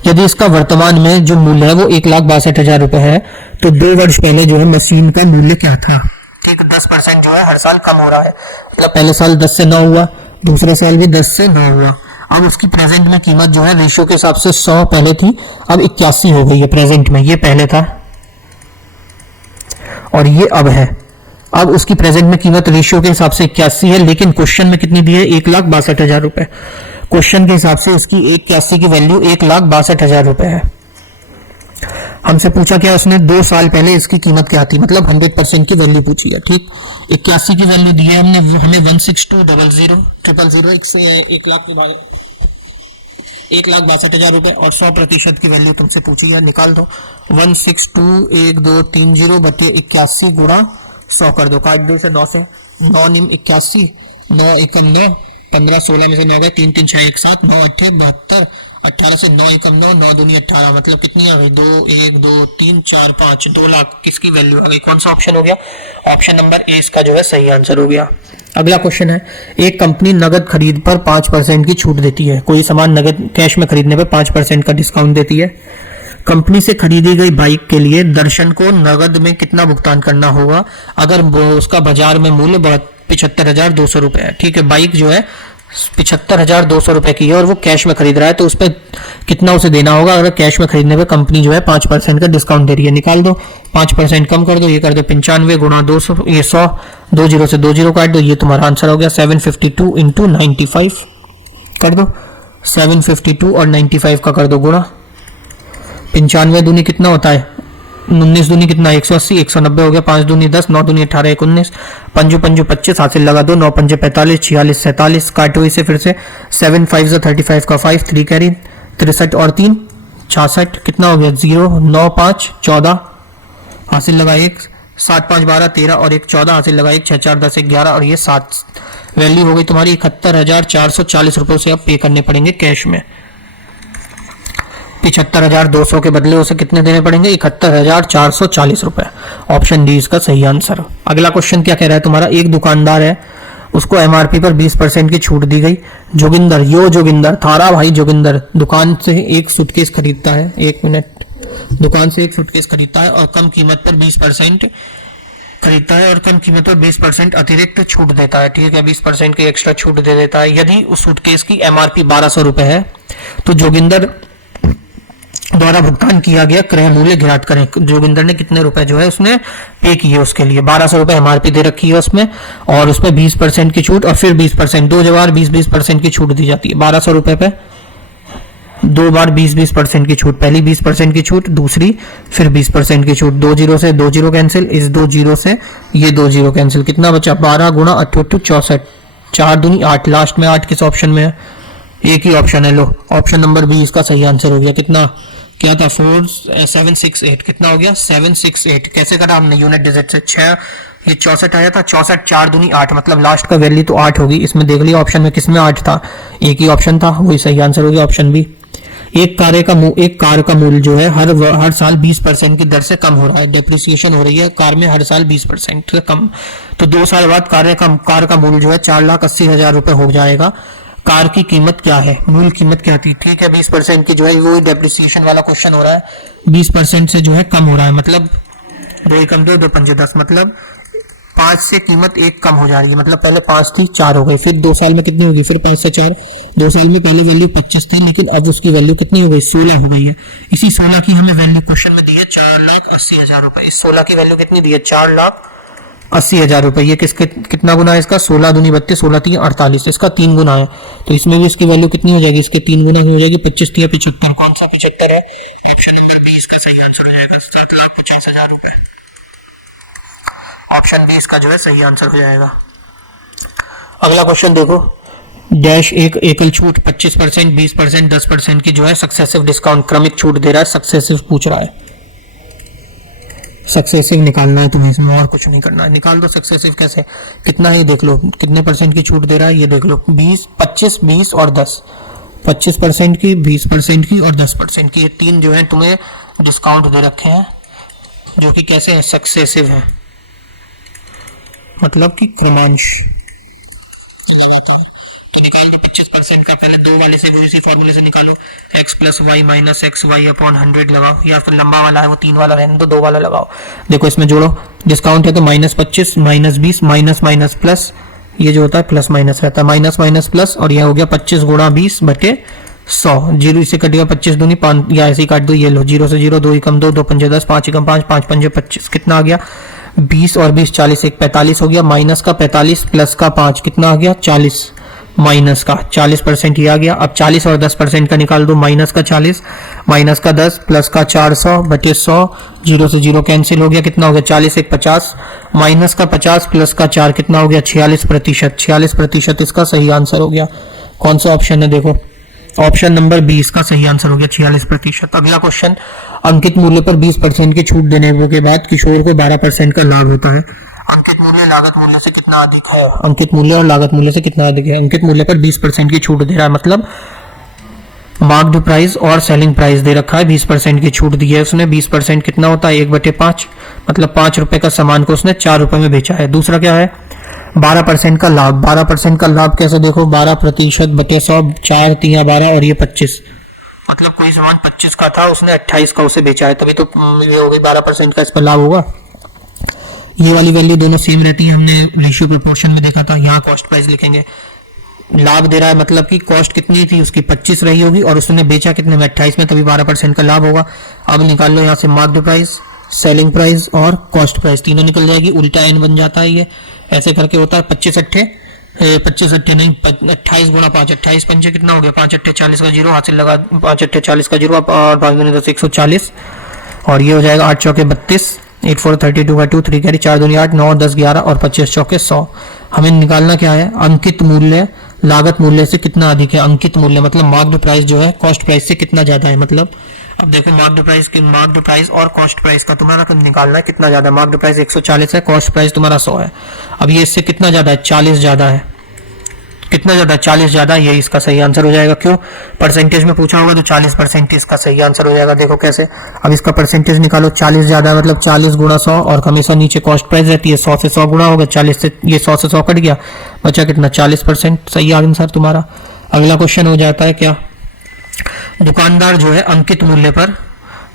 यदि इसका वर्तमान में जो मूल्य है वो 1,62,000 रुपए है, तो 2 वर्ष पहले जो है मशीन का मूल्य क्या था? ठीक, 10% जो है हर साल कम हो रहा है, मतलब पहले साल 10 से 9 हुआ, दूसरे साल भी 10 से 9 हुआ। अब उसकी प्रेजेंट में कीमत जो है रेशियो के हिसाब से 100 पहले थी, अब 81 हो गई है प्रेजेंट में, ये पहले था और ये अब है। अब उसकी प्रेजेंट में कीमत रेशियो के हिसाब से 81 है, लेकिन क्वेश्चन में कितनी दी है? 1,62,000 रुपए। क्वेश्चन के हिसाब से उसकी 81 की वैल्यू 1,62,000 रुपए है। हमसे पूछा क्या उसने? 2 साल पहले इसकी कीमत क्या थी, मतलब 100% की वैल्यू पूछी है। ठीक, 81 की वैल्यू दी है हमने, हमें 162,000 1,62,000 रुपए, और 100% की वैल्यू तुमसे पूछी है, निकाल दो। 162,1,2,3,0 बटे 81 गुणा 100 कर दो, काट दो इसे 9 से। 9 निम 81, 9 एकम 9, 15 16 में से 9 गए, 3 3 6 1 7, 9 8 72, 18 से 9 एकम 9, 9 दूनी 18, मतलब कितनी आ गई? 2 1 2 3 4 5, 2 लाख किसकी वैल्यू आ गई? कौन सा ऑप्शन हो गया? ऑप्शन नंबर ए इसका जो है सही आंसर हो गया। अगला क्वेश्चन है, एक कंपनी नगद खरीद पर 5% की छूट देती है, कोई सामान नगद कैश में खरीदने पर 5% का डिस्काउंट देती है। कंपनी से खरीदी गई बाइक के लिए दर्शन को नगद में कितना भुगतान करना होगा अगर उसका बाजार में मूल्य 75,200 रुपये है। ठीक है, बाइक जो है 75,200 रुपये की है और वो कैश में खरीद रहा है, तो उस पर कितना उसे देना होगा? अगर कैश में खरीदने पे कंपनी जो है 5% का डिस्काउंट दे रही है, निकाल दो, 5% कम कर दो, ये कर दो 95 गुणा 200, ये 100, 20 से 20 काट दो, ये तुम्हारा आंसर हो गया 752 इंटू 95 कर दो, 752 और 95 का कर दो गुणा, 95 दूनी कितना होता है, 19 दूनी कितना, 180, 190 हो गया, 5 दूनी 10, 9 दूनी 18, 19, 5 पंजो 25, हासिल लगा दो, 9 पंजे 45, 46, 47, काटो इसे फिर से, 7 5 35 का 5, 3 कैरी, 63 और 3 66, कितना हो गया 0, 9 5 14, हासिल लगा 1, 7 5 12 13 और 1 14, हासिल लगा 1, 6 4 10 11 और ये 7, वैल्यू हो गई तुम्हारी 71,440 रुपये से अब पे करने पड़ेंगे कैश में। 75,200 के बदले उसे कितने देने पड़ेंगे? 71,440 रुपए। ऑप्शन डी इसका सही आंसर। अगला क्वेश्चन क्या कह रहा है तुम्हारा, एक दुकानदार है, उसको एमआरपी पर 20% की छूट दी गई। जोगिंदर थारा भाई जोगिंदर दुकान से एक सूटकेस खरीदता है, एक मिनट, दुकान से एक सूटकेस खरीदता है और कम कीमत पर 20% खरीदता है और कम कीमत पर 20% अतिरिक्त छूट देता है। ठीक है, 20% की एक्स्ट्रा छूट दे देता है। यदि उस सूटकेस की एमआरपी 1200 रुपए है तो जोगिंदर द्वारा भुगतान किया गया क्रय मूल्य ज्ञात करें। जोगिंदर ने कितने रुपए जो है उसने पे किए उसके लिए, 1200 रुपए एमआरपी दे रखी है उसमें और उसमें 20% की छूट और फिर 20%, दो बार 20% की छूट दी जाती है। 1200 रुपए पे दो बार 20% की छूट, पहली 20% की छूट, दूसरी फिर 20% की छूट। 2 जीरो से 2 जीरो कैंसिल, इस 2 जीरो से ये 2 जीरो कैंसिल, कितना बचा 12 गुणा 88 64, 4 दूनी 8, लास्ट में 8 किस ऑप्शन में है? एक ही ऑप्शन है, लो ऑप्शन नंबर बी इसका सही आंसर हो गया। कितना क्या था 768, कितना हो गया 768। कैसे करा हमने यूनिट डिजिट से, 6 ये 64 आया था, 64 4 दूनी 8, मतलब लास्ट का वैल्यू तो 8 होगी। इसमें देख लिया ऑप्शन में किसमें 8 था, एक ही ऑप्शन था, वही सही आंसर हो गया ऑप्शन बी। एक कार का मूल्य जो है हर साल 20% की दर से कम हो रहा है, डेप्रिसिएशन हो रही है कार में हर साल 20% से कम। तो 2 साल बाद कार का मूल्य जो है 4,80,000 रुपए हो जाएगा। कार की कीमत क्या है, मूल कीमत क्या थी? ठीक है, 20% की जो है वो डेप्रिसिएशन वाला क्वेश्चन हो रहा है, 20% से जो है कम हो रहा है, मतलब 2 कम 2 2 पंजे 10, मतलब 5 से कीमत 1 कम हो जा रही है। मतलब पहले 5 थी 4 हो गई, फिर 2 साल में कितनी होगी, फिर 5 से 4, 2 साल में पहले वैल्यू 25 थी लेकिन अब उसकी वैल्यू कितनी हो गई 16 हो गई है। इसी 16 की हमें वैल्यू क्वेश्चन में दी है 4,80,000 रुपए। इस 16 की वैल्यू कितनी दी है 4,80,000 रुपए। ये किसके कितना गुना है इसका, 16 दूनी 32, 16 3 48, इसका 3 गुना है। तो इसमें भी इसकी वैल्यू कितनी हो जाएगी, इसके 3 गुना हो जाएगी, 25 3 75। कौन सा 75 है? ऑप्शन नंबर बी इसका सही आंसर हो जाएगा, 7,50,000 रुपए। ऑप्शन बी इसका जो है सही आंसर हो जाएगा। अगला क्वेश्चन देखो, डैश एक एकल छूट 25%, 20%, 10% की जो है सक्सेसिव डिस्काउंट क्रमिक छूट दे रहा है। सक्सेसिव पूछ रहा है, सक्सेसिव निकालना है तुम्हें, इसमें और कुछ नहीं करना है, निकाल दो सक्सेसिव। कैसे, कितना है देख लो, कितने परसेंट की छूट दे रहा है ये देख लो, 20 25 20 और 10, 25% की, 20% की और 10% की, ये 3 जो है तुम्हें डिस्काउंट दे रखे हैं जो कि कैसे है, सक्सेसिव है, मतलब कि क्रमांश। तो निकाल दो 25% का, पहले 2 वाले से वो इसी फॉर्मूले से निकालो, x plus y minus x y upon 100 लगाओ, या फिर लंबा वाला है वो 3 वाला रहने दो, 2 वाला लगाओ। देखो इसमें जोड़ो, डिस्काउंट है तो -25 -20 माइनस माइनस प्लस, ये जो होता है प्लस माइनस रहता है, माइनस माइनस प्लस, और यह हो गया 25 गुणा 20 बटे 100। जीरो इसे कटेगा 25 दूनी 5, या ऐसे ही काट दो, ये लो 0 से 0, 2 कम 2 2 पंजे 10, 5 कम 5 5 पंजे 25, कितना आ गया 20 और 20 40, 1 45 हो गया, माइनस का 45 प्लस का 5 कितना आ गया 40, माइनस का 40% ही आ गया। अब 40 और 10% का निकाल दो, माइनस का 40 माइनस का 10 प्लस का 400 बटे 100, 0 से 0 कैंसिल हो गया, कितना हो गया 40 1 50, माइनस का 50 प्लस का 4 कितना हो गया 46%। 46% इसका सही आंसर हो गया। कौन सा ऑप्शन है देखो, ऑप्शन नंबर बी इसका सही आंसर हो गया 46%। अगला क्वेश्चन, अंकित मूल्य पर 20% की छूट देने के बाद किशोर को 12% का लाभ होता है। अंकित मूल्य लागत मूल्य से कितना अधिक है, अंकित मूल्य और लागत मूल्य से कितना अधिक है। अंकित मूल्य पर 20% की छूट दे रहा है, मतलब मार्क्ड प्राइस और सेलिंग प्राइस दे रखा है, 20% की छूट दी है उसने। 20% कितना होता है 1/5, मतलब 5 रुपए का सामान को उसने 4 रुपए में बेचा है। दूसरा क्या है 12% का लाभ। 12% का लाभ कैसे देखो, 12% बटे 100, 4 3 12 और ये 25, मतलब कोई सामान 25 का था उसने 28 का उसे बेचा है, तभी तो ये हो गई 12% का इस पर लाभ होगा। ये वाली वैल्यू दोनों सेम रहती है, हमने रेशियो प्रोपोर्शन में देखा था। यहाँ कॉस्ट प्राइस लिखेंगे, लाभ दे रहा है मतलब कि कॉस्ट कितनी थी उसकी 25 रही होगी और उसने बेचा कितने में 28 में, तभी 12% का लाभ होगा। अब निकाल लो यहाँ से मार्क्ड प्राइस, सेलिंग प्राइस और कॉस्ट प्राइस, तीनों निकल जाएगी, उल्टा एन बन जाता है। ये ऐसे करके होता है 25 अट्ठे नहीं 28 गुणा 5, 28 पंजे कितना हो गया 5 अट्ठे 40 का जीरो, हाथ से लगा 5 अट्ठे 40 का जीरो, और 5 दूनी 10 140, और ये हो जाएगा 8 चौके 32, 8 4 32 का 2, 3 कैरी 4 दूनी 8, 9 10 11 और 25 चौके 100। हमें निकालना क्या है, अंकित मूल्य लागत मूल्य से कितना अधिक है। अंकित मूल्य मतलब मार्क्ड प्राइस जो है कॉस्ट प्राइस से कितना ज्यादा है। मतलब अब देखो मार्क्ड प्राइस और कॉस्ट प्राइस का तुम्हारा निकालना है कितना ज्यादा। मार्क्ड प्राइस 140 है, कॉस्ट प्राइस तुम्हारा 100 है। अब ये इससे कितना ज्यादा है, 40 ज्यादा है। कितना ज्यादा, 40 ज्यादा, ये इसका सही आंसर हो जाएगा। क्यों, परसेंटेज में पूछा होगा तो 40% इसका सही आंसर हो जाएगा। देखो कैसे, अब इसका परसेंटेज निकालो, 40 ज्यादा है मतलब 40 गुणा 100, और हमेशा नीचे कॉस्ट प्राइस रहती है, 100 से 100 गुणा होगा, 40 से ये 100 से 100 कट गया, बचा कितना 40%। सही आंसर तुम्हारा। अगला क्वेश्चन हो जाता है क्या, दुकानदार जो है अंकित मूल्य पर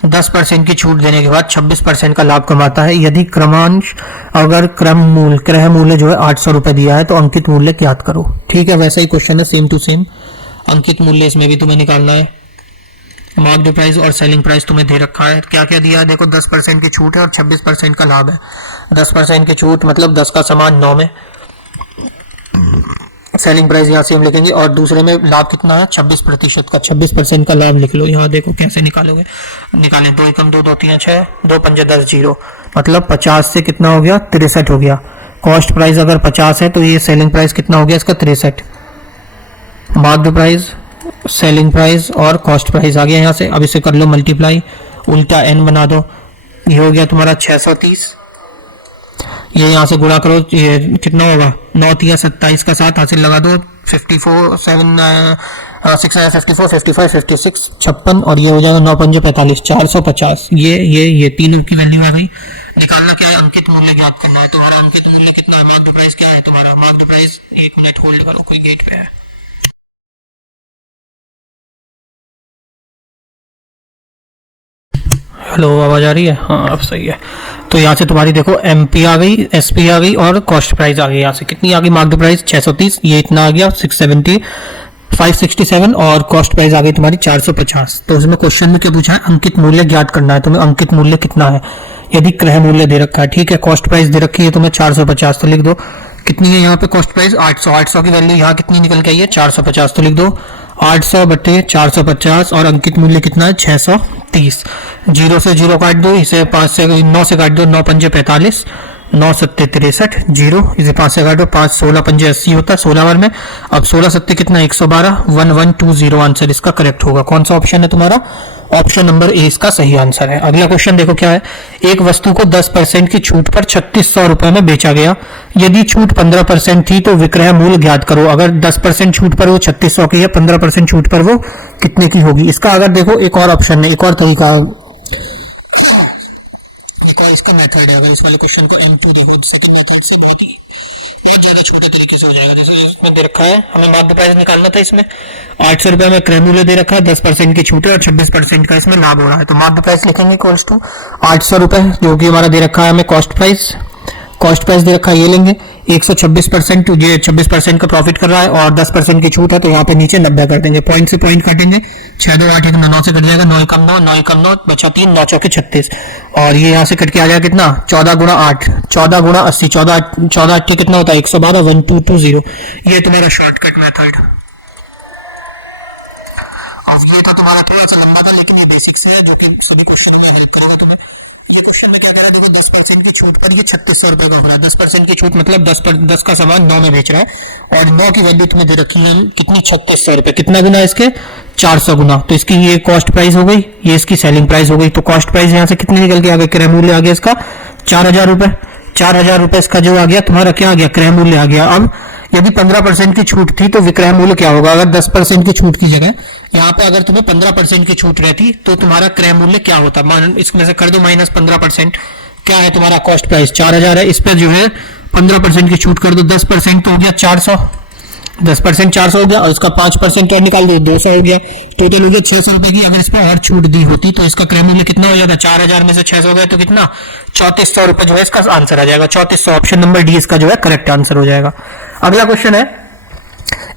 10% की छूट देने के बाद 26% का लाभ कमाता है। यदि क्रमांश अगर क्रय मूल्य जो है 800 रुपए दिया है तो अंकित मूल्य ज्ञात करो। ठीक है, वैसा ही क्वेश्चन है, सेम टू सेम। अंकित मूल्य इसमें भी तुम्हें निकालना है। मार्क्ड प्राइस और सेलिंग प्राइस तुम्हें दे रखा है, क्या क्या दिया है देखो, 10% की छूट है और 26% का लाभ है। 10% की छूट मतलब 10 का सामान 9 में, सेलिंग प्राइस यहाँ से हम लिखेंगे, और दूसरे में लाभ कितना है 26% का, 26% का लाभ लिख लो। यहाँ देखो कैसे निकालोगे, निकालें 2 एकम 2 2 3 6, 2 पंजे 10 जीरो, मतलब 50 से कितना हो गया 63 हो गया। कॉस्ट प्राइस अगर 50 है तो ये सेलिंग प्राइस कितना हो गया इसका 63। मार्क्ड प्राइस, सेलिंग प्राइस और कॉस्ट प्राइस आ गया यहाँ से। अब इसे कर लो मल्टीप्लाई, उल्टा एन बना दो, ये हो गया तुम्हारा 630। ये यहाँ से गुणा करो, ये कितना होगा 9 3 27 का 7 हासिल लगा दो, 54 7 6 54 55 56 56, और ये हो जाएगा 9 5 45 450। ये तीनों की वैल्यू आ गई। निकालना क्या है, अंकित मूल्य ज्ञात करना है। तुम्हारा अंकित मूल्य कितना है, मार्क्ड प्राइस क्या है तुम्हारा, मार्क्ड प्राइस 1 मिनट होल्ड करो, कोई गेट पे है। हेलो, आवाज आ रही है, हाँ अब सही है। तो यहाँ से तुम्हारी देखो एमपी आ गई, एसपी आ गई और कॉस्ट प्राइस आ गई। यहाँ से कितनी आ गई, मार्क्ड प्राइस 630, ये इतना आ गया 670 567, और कॉस्ट प्राइस आ गई तुम्हारी 450। तो उसमें क्वेश्चन में क्या पूछा है, अंकित मूल्य ज्ञात करना है तुम्हें। अंकित मूल्य कितना है, यदि क्रय मूल्य दे रखा है, ठीक है, कॉस्ट प्राइस दे रखी है तुम्हें 450, तो लिख दो कितनी है यहाँ पे कॉस्ट प्राइस 800। 800 की वैल्यू यहाँ कितनी निकल के आई है 450, तो लिख दो 800 बटे 450, और अंकित मूल्य कितना है 630। 0 से 0 काट दो, इसे 5 से 9 से काट दो, 9 पंजे 45, 9 सत्ते 63, 0 इसे 5 से काटो, 5 16 पंजे 80 होता है 16 बार में। अब 16 सत्ते कितना 112, 1120 आंसर इसका करेक्ट होगा। कौन सा ऑप्शन है तुम्हारा, ऑप्शन नंबर ए इसका सही आंसर है। अगला क्वेश्चन देखो क्या है, एक वस्तु को 10% की छूट पर 3600 रुपए में बेचा गया। यदि छूट 15% थी तो विक्रय मूल्य ज्ञात करो। अगर 10% छूट पर वो 3600 की है, 15% छूट पर वो कितने की होगी। इसका अगर देखो एक और ऑप्शन है, एक और तरीका, एक और इसका मेथड है। अगर इस वाले क्वेश्चन को M2 देखो, सेकंड मेथड से बहुत ज्यादा छोटे तरीके से हो जाएगा। जैसे इसमें दे रखा है, हमें मार्क्ड प्राइस निकालना था, इसमें 800 रुपए में क्रय मूल्य दे रखा है, 10% की छूट है और 26% का इसमें लाभ हो रहा है। तो मार्क्ड प्राइस लिखेंगे इक्वल्स टू 800 रुपए जो कि हमारा दे रखा है, हमें कॉस्ट प्राइस दे रखा है, ये लेंगे 126%, ये 26% का प्रॉफिट कर रहा है और 10% की छूट है, तो यहाँ पे नीचे 90 कर देंगे, पॉइंट से पॉइंट काटेंगे, 6 2 8 1 9 से कट जाएगा, 9 कम 9 9 कम 9 बचा 3, 9 चौके 36, और ये यहाँ से कट के आ जाएगा कितना 14 गुणा 8, 14 गुणा 80, 14 8 कितना होता है 112, 1220। ये तुम्हारा शॉर्टकट मेथड। अब ये तो तुम्हारा थोड़ा सा लंबा था, लेकिन ये बेसिक्स है जो कि सभी क्वेश्चन में हेल्प करेगा तुम्हें। ये क्वेश्चन में क्या कह रहा है, देखो 10% की छूट पर ये 3600 रुपए का हो रहा है। 10% की छूट मतलब 10 का सामान 9 में बेच रहा है, और 9 की वैल्यू तुम्हें दे रखी है कितनी 3600 रुपए, कितना गुना इसके 400 गुना। तो इसकी ये कॉस्ट प्राइस हो गई, ये इसकी सेलिंग प्राइस हो गई। तो कॉस्ट प्राइस यहाँ से कितनी निकल के आ गई, क्रय मूल्य आ गया इसका 4000 रुपए। 4000 रुपए इसका जो आ गया तुम्हारा, क्या आ गया, क्रय मूल्य आ गया। अब यदि 15% की छूट थी तो विक्रय मूल्य क्या होगा, अगर 10% की छूट की जगह यहाँ पे अगर तुम्हें 15% की छूट रहती तो तुम्हारा क्रय मूल्य क्या होता, इसमें से कर दो माइनस 15%, क्या है तुम्हारा कॉस्ट प्राइस 4000 है, इस पर जो है 15% की छूट कर दो 10% तो हो गया 400, 10% 400 हो गया, और इसका 5% और निकाल दो 200 हो गया, टोटल हो गया 600 रुपए की। अगर इस पर और छूट दी होती तो इसका क्रय मूल्य कितना हो जाता? 4000 में से 600 गए तो कितना? 3400 रुपए जो है इसका आंसर आ जाएगा। 3400, ऑप्शन नंबर डी इसका जो है करेक्ट आंसर हो जाएगा। अगला क्वेश्चन है,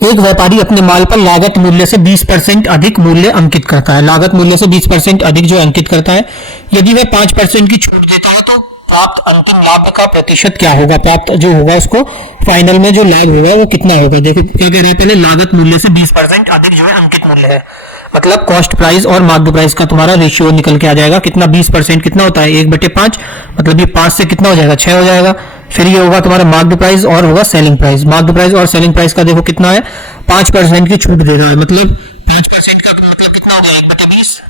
एक व्यापारी अपने माल पर लागत मूल्य से 20% अधिक मूल्य अंकित करता है। लागत मूल्य से 20% अधिक जो अंकित करता है, यदि वह 5% की छूट देता है तो प्राप्त अंतिम लाभ का प्रतिशत क्या होगा? प्राप्त जो होगा उसको फाइनल में जो लाभ होगा वो कितना होगा? देखो क्या कह रहे हैं, पहले लागत मूल्य से 20% अधिक जो है अंकित मूल्य है, मतलब कॉस्ट प्राइस और मार्केट प्राइस का तुम्हारा रेशियो निकल के आ जाएगा। कितना? 20% कितना होता है? 1/5, मतलब ये 5 से कितना हो जाएगा? 6 हो जाएगा। फिर ये होगा तुम्हारा मार्केट प्राइस और होगा सेलिंग प्राइस। मार्केट प्राइस और सेलिंग प्राइस का देखो कितना है? 5% की छूट दे रहा है, मतलब 5% का मतलब कितना हो गया? 1/20,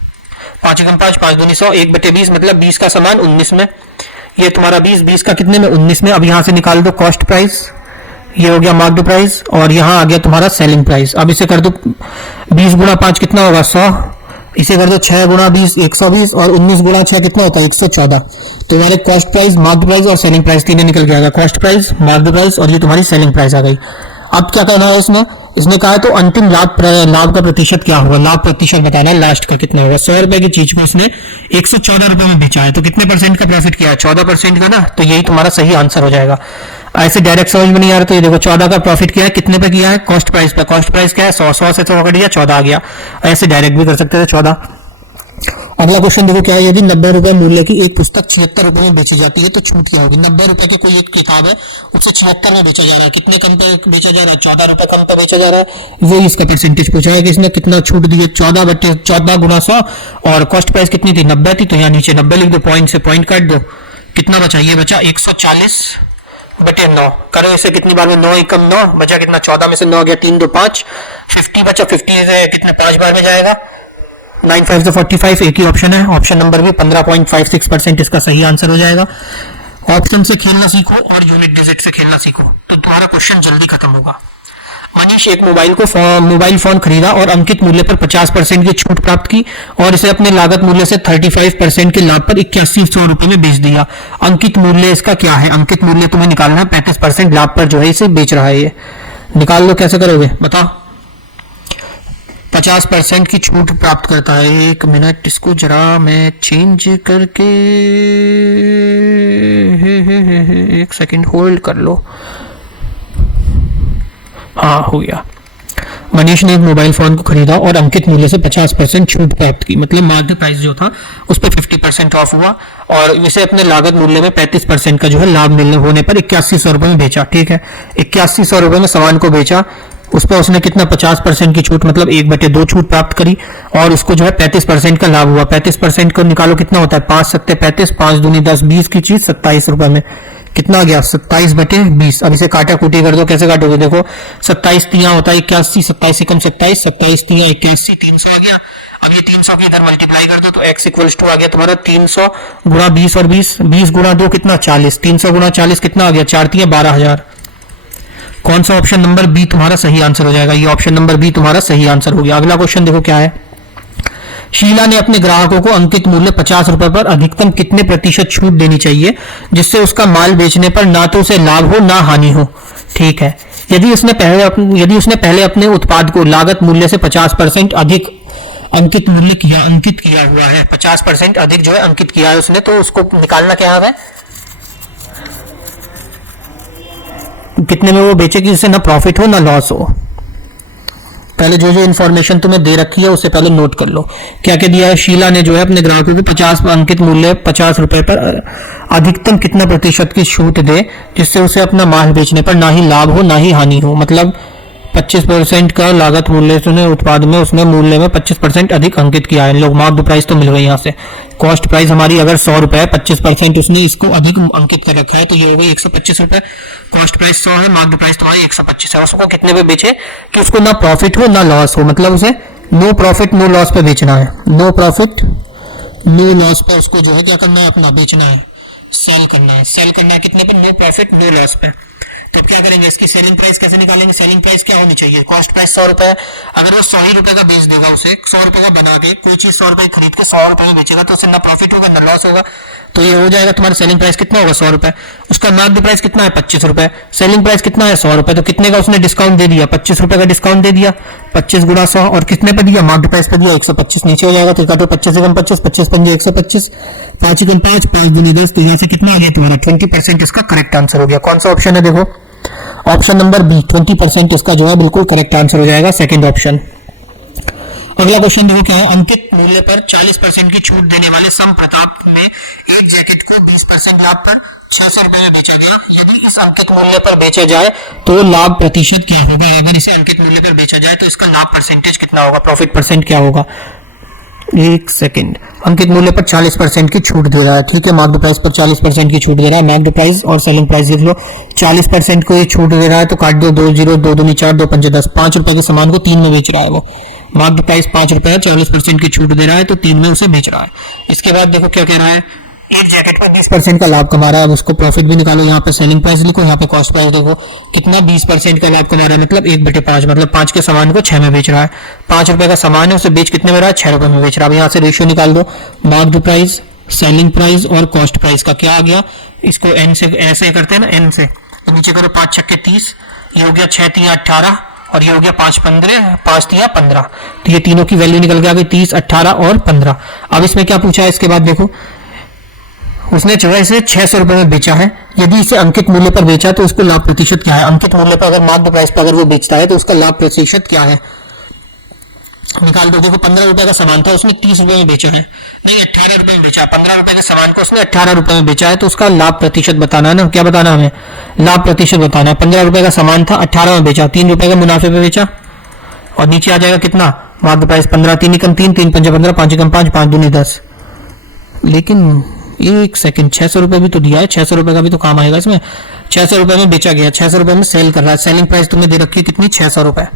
5 × 5 5 दूनी 100, 1/20 मतलब 20 का समान 19 में। ये तुम्हारा 20 का कितने में? 19 में। अब यहां से निकाल दो कॉस्ट प्राइस, ये हो गया मार्केट प्राइस, और यहाँ आ गया तुम्हारा सेलिंग प्राइस। अब इसे कर दो 20 × 5 कितना होगा? 100। इसे कर दो 6 × 20 120, और 19 × 6 कितना होता है? 114। तो तुम्हारे कॉस्ट प्राइस, मार्केट प्राइस और सेलिंग प्राइस तीनों निकल के आएगा। कॉस्ट प्राइस, मार्केट प्राइस और ये तुम्हारी सेलिंग प्राइस आ गई। अब क्या करना है इसने कहा है तो अंतिम लाभ का प्रतिशत क्या होगा? लाभ प्रतिशत बताना है लास्ट का कितना होगा। 100 रुपए की चीज को उसने 114 रुपए में बेचा है, तो कितने परसेंट का प्रॉफिट किया है? 14% का ना, तो यही तुम्हारा सही आंसर हो जाएगा। ऐसे डायरेक्ट समझ में नहीं आ रहा तो ये देखो 14 का प्रॉफिट किया है, कितने पे किया है? कॉस्ट प्राइस पे। कॉस्ट प्राइस क्या है? 100 से 100 कट गया, 14 आ गया। ऐसे डायरेक्ट भी कर सकते थे 14। अगला क्वेश्चन देखो क्या है, यदि 90 रुपए मूल्य की एक पुस्तक 76 रुपए में बेची जाती है तो छूट क्या होगी? 90 रुपए की कोई एक किताब है, उसे 76 में बेचा जा रहा है, कितने कम पे बेचा जा रहा है? 14 रुपए कम पे बेचा जा रहा है। वो इसका परसेंटेज पूछा है कि इसने कितना छूट दी है? 14 × 100, और कॉस्ट प्राइस कितनी थी? 90 थी, तो यहाँ नीचे 90 लिख दो, पॉइंट से पॉइंट काट दो। कितना बचा? ये बचा 140/9। करो इसे कितनी बार में? 9 × 9 बचा कितना? 14 में से 9 गया 3 × 2 = 5, 50 बचा। 50 से कितने 5 बार में जाएगा? 9 × 5 = 45, एक ही ऑप्शन है, ऑप्शन नंबर भी। 15.56% इसका सही आंसर हो जाएगा। ऑप्शन से खेलना सीखो और यूनिट डिजिट से खेलना सीखो तो तुम्हारा क्वेश्चन जल्दी खत्म होगा। मनीष एक मोबाइल फोन खरीदा और अंकित मूल्य पर 50% की छूट प्राप्त की, और इसे अपने लागत मूल्य से 35% के लाभ पर 8100 रुपए में बेच दिया। अंकित मूल्य इसका क्या है? अंकित मूल्य तुम्हें निकालना है। 35% लाभ पर जो है इसे बेच रहा है, ये निकाल लो। कैसे करोगे बताओ? 50% की छूट प्राप्त करता है। 1 मिनट, इसको जरा मैं चेंज करके 1 सेकंड होल्ड कर लो। हाँ, हो गया। मनीष ने एक मोबाइल फोन को खरीदा और अंकित मूल्य से 50% छूट प्राप्त की, मतलब मार्केट प्राइस जो था उस पर 50% ऑफ हुआ, और इसे अपने लागत मूल्य में 35% का जो है लाभ मिलने होने पर 8100 रुपए में बेचा। ठीक है, 8100 रुपए में सामान को बेचा, उस पर उसने कितना? 50% की छूट, मतलब 1/2 छूट प्राप्त करी, और उसको जो है 35% का लाभ हुआ। 35% को निकालो कितना होता है? 5 × 7 = 35, 5 दूनी 10, 20 की चीज 27 रुपए में कितना आ गया? 27/20। अब इसे काटा कूटी कर दो। कैसे काटोगे? देखो 27 × 3 होता है 81, 27 × 27, 27 × 3 = 81, 300 आ गया। अब ये 300 की इधर मल्टीप्लाई कर दो तो x = आ गया तुम्हारा 300 × 20 और 20 × 2 कितना? 40। 300 × 40 कितना आ गया? 4 × 3 = 12000। कौन सा? ऑप्शन नंबर बी तुम्हारा सही आंसर हो जाएगा। ये ऑप्शन नंबर बी तुम्हारा सही आंसर हो गया। अगला क्वेश्चन देखो क्या है, शीला ने अपने ग्राहकों को अंकित मूल्य 50 रुपए पर अधिकतम कितने प्रतिशत छूट देनी चाहिए जिससे उसका माल बेचने पर ना तो उसे लाभ हो ना हानि हो? ठीक है, यदि उसने पहले अपने उत्पाद को लागत मूल्य से 50% अधिक अंकित किया हुआ है, 50% अधिक जो है अंकित किया है उसने, तो उसको निकालना क्या है? कितने में वो बेचेगी जिससे ना प्रॉफिट हो ना लॉस हो। पहले जो इन्फॉर्मेशन तुम्हें दे रखी है उसे पहले नोट कर लो। क्या क्या दिया है? शीला ने जो है अपने ग्राहकों को 50 अंकित मूल्य 50 रुपए पर अधिकतम कितना प्रतिशत की छूट दे जिससे उसे अपना माल बेचने पर ना ही लाभ हो ना ही हानि हो, मतलब 25% का लागत मूल्य से उत्पाद में उसने मूल्य में 25% अधिक अंकित किया है। लोग मार्क प्राइस तो मिल गई यहाँ से। कॉस्ट प्राइस हमारी अगर 100 रुपए है, 25% उसने इसको अधिक अंकित कर रखा है तो ये हो गई 125 रुपए। कॉस्ट प्राइस 100 है, मार्क प्राइस तुम्हारी 125 है। उसको कितने पे बेचे कि उसको ना प्रॉफिट हो ना लॉस हो, मतलब उसे नो प्रॉफिट नो लॉस पे बेचना है। नो प्रॉफिट नो लॉस पे उसको जो है क्या करना है? अपना बेचना है, सेल करना है। सेल करना है कितने पे? नो प्रॉफिट नो लॉस पे। तो अब क्या करेंगे, इसकी सेलिंग प्राइस कैसे निकालेंगे, सेलिंग प्राइस क्या होनी चाहिए, कॉस्ट प्राइस 100 रुपए है, अगर वो 100 ही रुपए का बेच देगा, उसे 100 रुपए का बना के कोई चीज 100 रुपए खरीद के 100 रुपए में बेचेगा, तो उसे ना प्रॉफिट होगा ना लॉस होगा, तो ये हो जाएगा तुम्हारा सेलिंग प्राइस कितना होगा 100 रुपए, उसका मार्केट प्राइस कितना है 25 रुपए, सेलिंग प्राइस कितना है 100 रुपए, तो कितने का उसने डिस्काउंट दे दिया, 25 रुपए का डिस्काउंट दे दिया, 25 गुणा 100 और कितने पे दिया, मार्केट प्राइस पे दिया 125, नीचे हो जाएगा, तो काटो 25 से कम 25, 25 पंजे 125, 5 कम 5, 5 दूनी 10, तो यहाँ से कितना आ गया तुम्हारा 20% इसका करेक्ट आंसर हो गया। कौन सा ऑप्शन है, देखो ऑप्शन नंबर बी 20% इसका जो है बिल्कुल करेक्ट आंसर हो जाएगा, सेकंड ऑप्शन। अगला क्वेश्चन देखो क्या है, अंकित मूल्य पर 40% की छूट देने वाले सम प्रताप में एक जैकेट को 20% लाभ पर 600 रुपए में बेचा गया, यदि इस अंकित मूल्य पर बेचा जाए तो लाभ प्रतिशत क्या होगा, अगर इसे अंकित मूल्य पर बेचा जाए तो इसका लाभ परसेंटेज कितना होगा, प्रॉफिट परसेंट क्या होगा। एक सेकंड, अंकित मूल्य पर 40% की छूट दे रहा है, ठीक है, मार्केट प्राइस पर 40% की छूट दे रहा है, मार्केट प्राइस और सेलिंग प्राइस देख लो, 40% को ये छूट दे रहा है, तो काट दो 2 0, 2 दूनी 4, 2 पंजे 10, 5 रुपए के सामान को 3 में बेच रहा है वो, मार्केट प्राइस 5 रुपए है, 40% की छूट दे रहा है, तो 3 में उसे बेच रहा है। इसके बाद देखो क्या कह रहा है, एक जैकेट पर 20% का लाभ कमा रहा है, अब उसको प्रॉफिट भी निकालो, यहाँ पे सेलिंग प्राइस लिखो, यहाँ पे कॉस्ट प्राइस देखो कितना 20% का लाभ कमा रहा है, मतलब 1/5, मतलब 5 के सामान को 6 में बेच रहा है, 5 रुपए का सामान है, उसे बेच कितने में रहा है 6 रुपए में बेच रहा है। अब यहाँ से रेशियो निकाल दो, मार्केट प्राइस, सेलिंग प्राइस और कॉस्ट प्राइस का क्या आ गया, इसको एन से ऐसे करते हैं ना, एन से तो नीचे करो 5 छक्के 30, ये हो गया 6 3 18 और ये हो गया 5 15, 5 3 15, तो ये तीनों की वैल्यू निकल के आ गई 30 18 और 15। अब इसमें क्या पूछा है, इसके बाद देखो उसने जो है इसे 600 रुपए में बेचा है, यदि इसे अंकित मूल्य पर बेचा है तो उसको लाभ प्रतिशत क्या है, अंकित मूल्य पर अगर मार्केट प्राइस पर अगर वो बेचता है तो उसका लाभ प्रतिशत क्या है, निकाल दो। देखो 15 रुपए का सामान था, उसने 30 रुपए में बेचा है, नहीं 18 रुपए में बेचा, 15 रुपए के सामान को उसने 18 रुपए में बेचा है, तो उसका लाभ प्रतिशत बताना है ना, क्या बताना हमें, लाभ प्रतिशत बताना है। 15 रुपए का सामान था, 18 में बेचा, 3 रुपए के मुनाफे पे बेचा, और नीचे आ जाएगा कितना, मार्केट प्राइस 15, 3 कम 3, 3 पंजे 15, 5 कम 5, 5 दूनी 10, लेकिन एक सेकंड 600 रुपए भी तो दिया है, 600 रुपए का भी तो काम आएगा इसमें, 600 रुपए में बेचा गया, 600 रुपए में सेल कर रहा है, सेलिंग प्राइस तुम्हें दे रखी है कितनी 600 रुपए।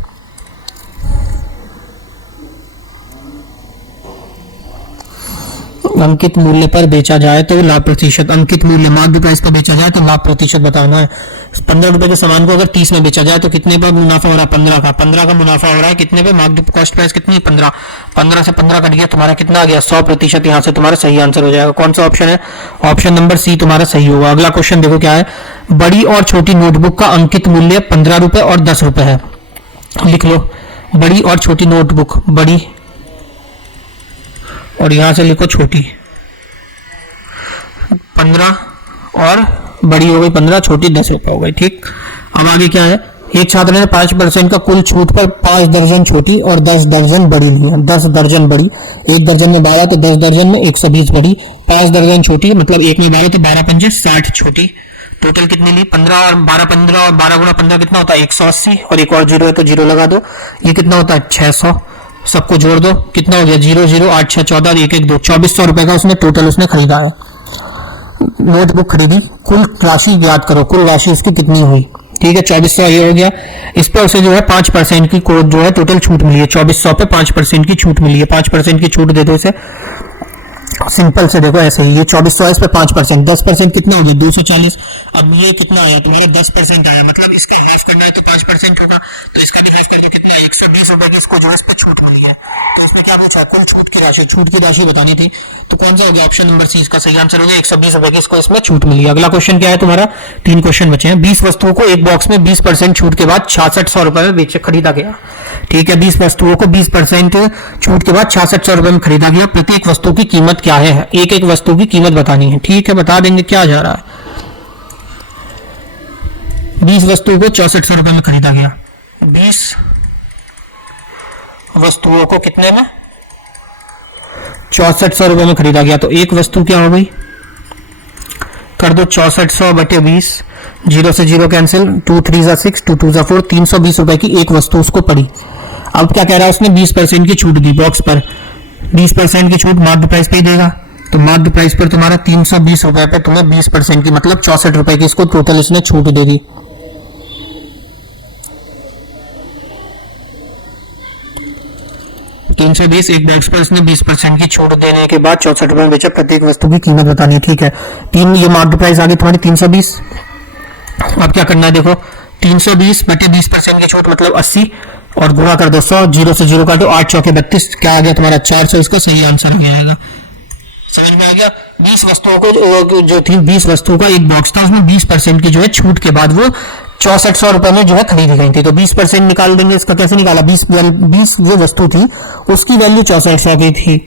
अंकित मूल्य पर बेचा जाए तो लाभ प्रतिशत, अंकित मूल्य मार्केट प्राइस पर बेचा जाए तो लाभ प्रतिशत बताना है। 15 रुपए के सामान को अगर 30 में बेचा जाए तो कितने पर मुनाफा हो रहा है, 15 का मुनाफा हो रहा है, कितने पे, मार्केट कॉस्ट प्राइस कितनी है 15, 15 से 15 कट गया, तुम्हारा कितना आ गया 100%, यहाँ से तुम्हारा सही आंसर हो जाएगा। कौन सा ऑप्शन है, ऑप्शन नंबर सी तुम्हारा सही होगा। अगला क्वेश्चन देखो क्या है, बड़ी और छोटी नोटबुक का अंकित मूल्य 15 रुपए और 10 रुपए है, लिख लो बड़ी और छोटी नोटबुक, बड़ी और यहां से लिखो छोटी, 15 और बड़ी हो गई 15, छोटी 10 रुपए हो गई, ठीक। अब आगे क्या है, एक छात्र ने 5% का कुल छूट पर 5 दर्जन छोटी और 10 दर्जन बड़ी ली है, 10 दर्जन बड़ी, एक दर्जन में 12 तो 10 दर्जन में 120 बड़ी, 5 दर्जन छोटी, मतलब एक में 12 तो 12 पंजे 60 छोटी, टोटल कितनी ली 15 और 12, 15 और 12 गुणा 15 कितना होता है 180, और एक और जीरो है तो जीरो लगा दो, ये कितना होता है 600, सबको जोड़ दो कितना हो गया 0 0 8 6 14 1 1 2, 2400 रुपए का उसने टोटल उसने खरीदा है, नोटबुक खरीदी। कुल राशि याद करो, कुल राशि उसकी कितनी हुई, ठीक है 2400 ये हो गया। इस पर उसे जो है 5% की जो है टोटल छूट मिली है, 2400 पे 5% की छूट मिली है, 5% की छूट दे दो इसे, सिंपल से देखो ऐसे ही, ये 2400 है, इस पे 5%, 10% कितना हो गया 240, अब ये कितना आया तुम्हारा 10% आया, मतलब इसका हाफ करना है तो 5% होगा, तो इसका डिफरेंस करके कितना 120 रुपए की इसको जो इस पे छूट मिली है, तो इसमें क्या पूछा कुल छूट की राशि बतानी थी, तो कौन सा हो गया ऑप्शन नंबर सी इसका सही आंसर हो गया, 120 रुपए की इसको इसमें छूट मिली है। अगला क्वेश्चन क्या है तुम्हारा, 3 क्वेश्चन बचे हैं, 20 वस्तुओं को एक बॉक्स में 20% छूट के बाद 6600 रुपए में बेचे खरीदा गया, ठीक है 20 वस्तुओं को 20% छूट के बाद 6600 रुपए में खरीदा गया, प्रत्येक वस्तु की कीमत क्या है, एक एक वस्तु की कीमत बतानी है, ठीक है बता देंगे क्या जा रहा है। 20 वस्तुओं को 6400 रुपए में खरीदा गया, 20 वस्तुओं को कितने में 6400 रुपए में खरीदा गया, तो एक वस्तु क्या हो गई, कर दो 6400 बटे 20, 0 से 0 कैंसिल, 2 3 जा 6, 2 2 जा 4, 320 रुपए की एक वस्तु उसको पड़ी। अब क्या कह रहा है, उसने 20% की छूट दी, बॉक्स पर 20% की छूट मार्केट प्राइस पे ही देगा, तो मार्केट प्राइस पर तुम्हारा 320 रुपए पे तुम्हें 20% की मतलब 64 रुपए की इसको टोटल इसने छूट दे दी। एक बॉक्स पर इसने 20% की छूट देने के बाद 64 रुपए में बेचा, प्रत्येक वस्तु की कीमत बतानी है, ठीक है। तीन ये मार्केट प्राइस आ गई तुम्हारी 320, अब क्या करना है, देखो 320 बटे 20% की छूट मतलब 80 और गुणा कर दो 100, 0 से 0 काटो, 8 चौके 32, क्या आ गया तुम्हारा 400, इसका सही आंसर हो जाएगा। समझ में आ गया। 20 वस्तुओं को जो थी 20 वस्तुओं का एक बॉक्स था, उसमें 20% की जो है छूट के बाद वो 6400 रुपए में जो है खरीदी गई थी। तो 20% निकाल देंगे, इसका कैसे निकाला, 20 जो वस्तु थी उसकी वैल्यू 6400 की थी,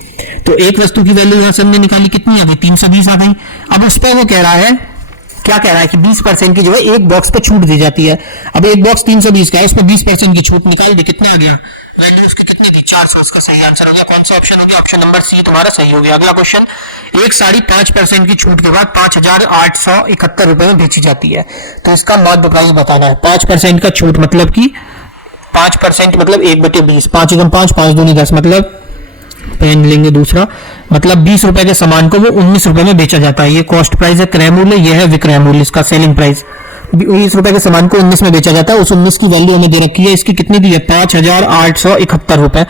तो एक वस्तु की वैल्यू यहां से हमने निकाली, कितनी आ गई, 320 आ गई। अब उस पर वो कह रहा है, क्या कह रहा है कि 20% की जो है एक बॉक्स पे छूट दी जाती है। अब एक बॉक्स 320 का है, उसमें 20% की छूट निकाल दी, कितना आ गया, वैल्यू उसकी कितनी थी, 400, उसका सही आंसर हो गया। कौन सा ऑप्शन हो गया, ऑप्शन नंबर सी तुम्हारा सही हो गया। अगला क्वेश्चन, एक साड़ी 5% की छूट के बाद 5871 रुपए में बेची जाती है, तो इसका मॉड प्राइस बताना है। 5% का छूट मतलब कि 5% मतलब 1/20, 5 एकम 5, 5 दूनी 10, मतलब पेन लेंगे दूसरा, मतलब 20 रुपए के सामान को वो 19 रुपए में बेचा जाता है। ये कॉस्ट प्राइस है, क्रय मूल्य, ये है विक्रय मूल्य, इसका सेलिंग प्राइस। 20 रुपए के सामान को 19 में बेचा जाता है, उस 19 की वैल्यू हमें दे रखी है, इसकी कितनी दी है, 5871 रुपए।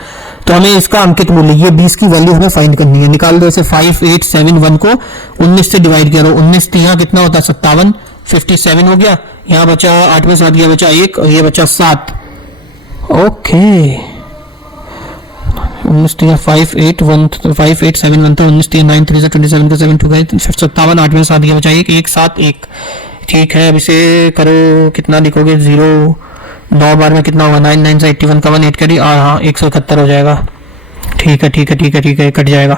तो हमें इसका अंकित मूल्य, ये 20 की वैल्यू हमें फाइंड करनी है। निकाल दो इसे, 5871 को 19 से डिवाइड करो, 19 यहाँ कितना होता है 57, 57 हो गया, यहाँ बचा 8 में 7 गया, बचा 1 और ये बचा 7। ओके 19 5871 था, 19 9 3 27 का 7 2 गए 57, 8 में 7 गया, बचा 1 1 7 1। ठीक है, अब इसे करो, कितना लिखोगे, 0 9 बार में कितना होगा, 9 9 से 81 का 1 8 करी, हाँ 171 हो जाएगा। ठीक है ठीक है ठीक है ठीक है, कट जाएगा,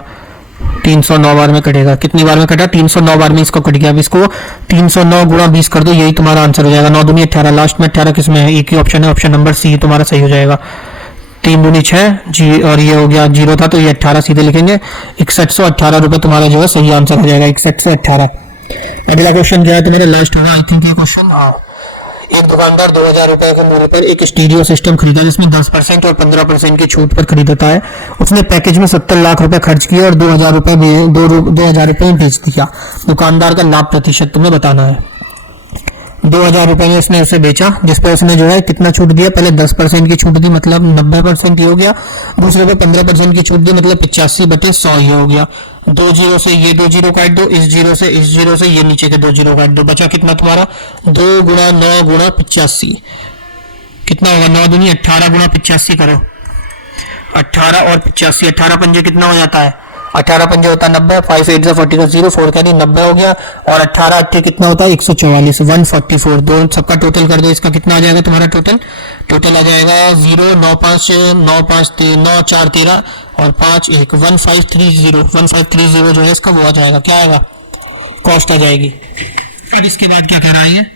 309 बार में कटेगा। कितनी बार में कटा, 309 बार में इसको कट गया। अब इसको 309 गुणा 20 कर दो, यही तुम्हारा आंसर हो जाएगा। 9 दूनी 18, लास्ट में 18 किसमें है, एक ही ऑप्शन है, ऑप्शन नंबर सी तुम्हारा सही हो जाएगा। 3 दूनी 6 जी, और ये हो गया 0 था तो ये 18 सीधे लिखेंगे, 6118 रुपए तुम्हारा जो है सही आंसर हो जाएगा, 6118। अगला क्वेश्चन क्या है तुम्हारा, लास्ट होगा आई थिंक ये क्वेश्चन। हाँ, एक दुकानदार 2000 रुपए के मूल्य पर एक स्टीरियो सिस्टम खरीदा जिसमें 10% और 15% की छूट पर खरीदता है। उसने पैकेज में 70 लाख रुपए खर्च किए और 2000 रुपए में 2000 रुपए में बेच दिया। दुकानदार का लाभ प्रतिशत तुम्हें बताना है। 2000 रुपए में उसने उसे बेचा, जिस पर उसने जो है कितना छूट दिया, पहले 10% की छूट दी मतलब 90% ये हो गया, दूसरे पे 15% की छूट दी मतलब 85/100 ये हो गया। 2 जीरो से ये 2 जीरो काट दो, इस जीरो से ये नीचे के 2 जीरो काट दो, बचा कितना तुम्हारा 2 गुणा 9 गुणा 85, कितना होगा, 9 दूनी 18 गुणा 85 करो, 18 और 85, 18 पंजे कितना हो जाता है, 18 पंजे होता है 90, 5 8 40 0 4 कैरी 90 हो गया, और 18 8 कितना होता है 144, 144। दो सबका टोटल कर दो, इसका कितना आ जाएगा तुम्हारा टोटल आ जाएगा 0 9 5 9 5 9 4 13 और 5 1 1530 जो है इसका वो आ जाएगा, क्या आएगा, कॉस्ट आ जाएगी। अब इसके बाद क्या कर रहा है,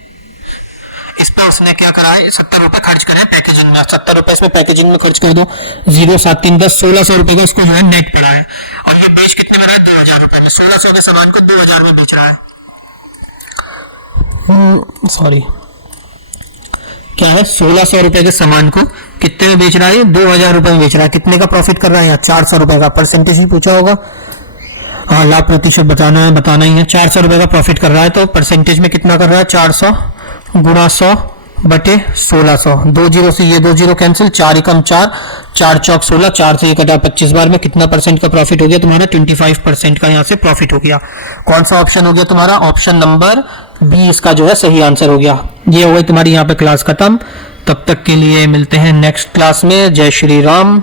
इस पर उसने क्या करा है, 70 रुपए खर्च करे पैकेजिंग में, 70 रुपए इसमें पैकेजिंग में खर्च कर दो, 0 7 3 10 1600 रुपए का उसको जो है नेट पड़ा है, और ये बेच कितने में रहा है, 2000 रुपए में। 1600 के सामान को 2000 में बेच रहा है, सॉरी क्या है, 1600 रुपए के सामान को कितने में बेच रहा है, 2000 रुपए में बेच रहा है। कितने का प्रॉफिट कर रहा है, 400 रुपए का। परसेंटेज ही पूछा होगा, हाँ लाभ प्रतिशत बताना ही है। 400 रुपए का प्रॉफिट कर रहा है, तो परसेंटेज में कितना कर रहा है, 400 गुणा 100 बटे 1600, 2 जीरो से ये 2 जीरो कैंसिल, 4 एकम 4 4 चौक 16, 4 से 1 कटा 25 बार में कितना परसेंट का प्रॉफिट हो गया तुम्हारा, 25% का यहाँ से प्रॉफिट हो गया। कौन सा ऑप्शन हो गया तुम्हारा, ऑप्शन नंबर बी इसका जो है सही आंसर हो गया। ये हो गई तुम्हारी यहाँ पे क्लास खत्म। तब तक के लिए मिलते हैं नेक्स्ट क्लास में। जय श्री राम।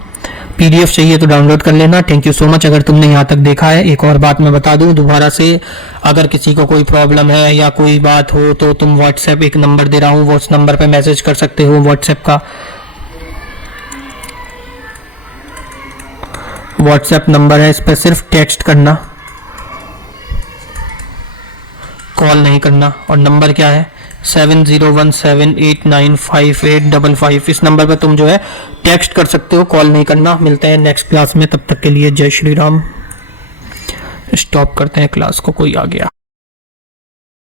PDF चाहिए तो डाउनलोड कर लेना। थैंक यू सो मच अगर तुमने यहाँ तक देखा है। एक और बात मैं बता दूं दोबारा से, अगर किसी को कोई प्रॉब्लम है या कोई बात हो तो तुम व्हाट्सएप, एक नंबर दे रहा हूँ, उस नंबर पे मैसेज कर सकते हो। व्हाट्सएप नंबर है, इस पर सिर्फ टेक्स्ट करना, कॉल नहीं करना। और नंबर क्या है, 7017895855। इस नंबर पर तुम जो है टेक्स्ट कर सकते हो, कॉल नहीं करना। मिलते हैं नेक्स्ट क्लास में, तब तक के लिए जय श्री राम। स्टॉप करते हैं क्लास को, कोई आ गया।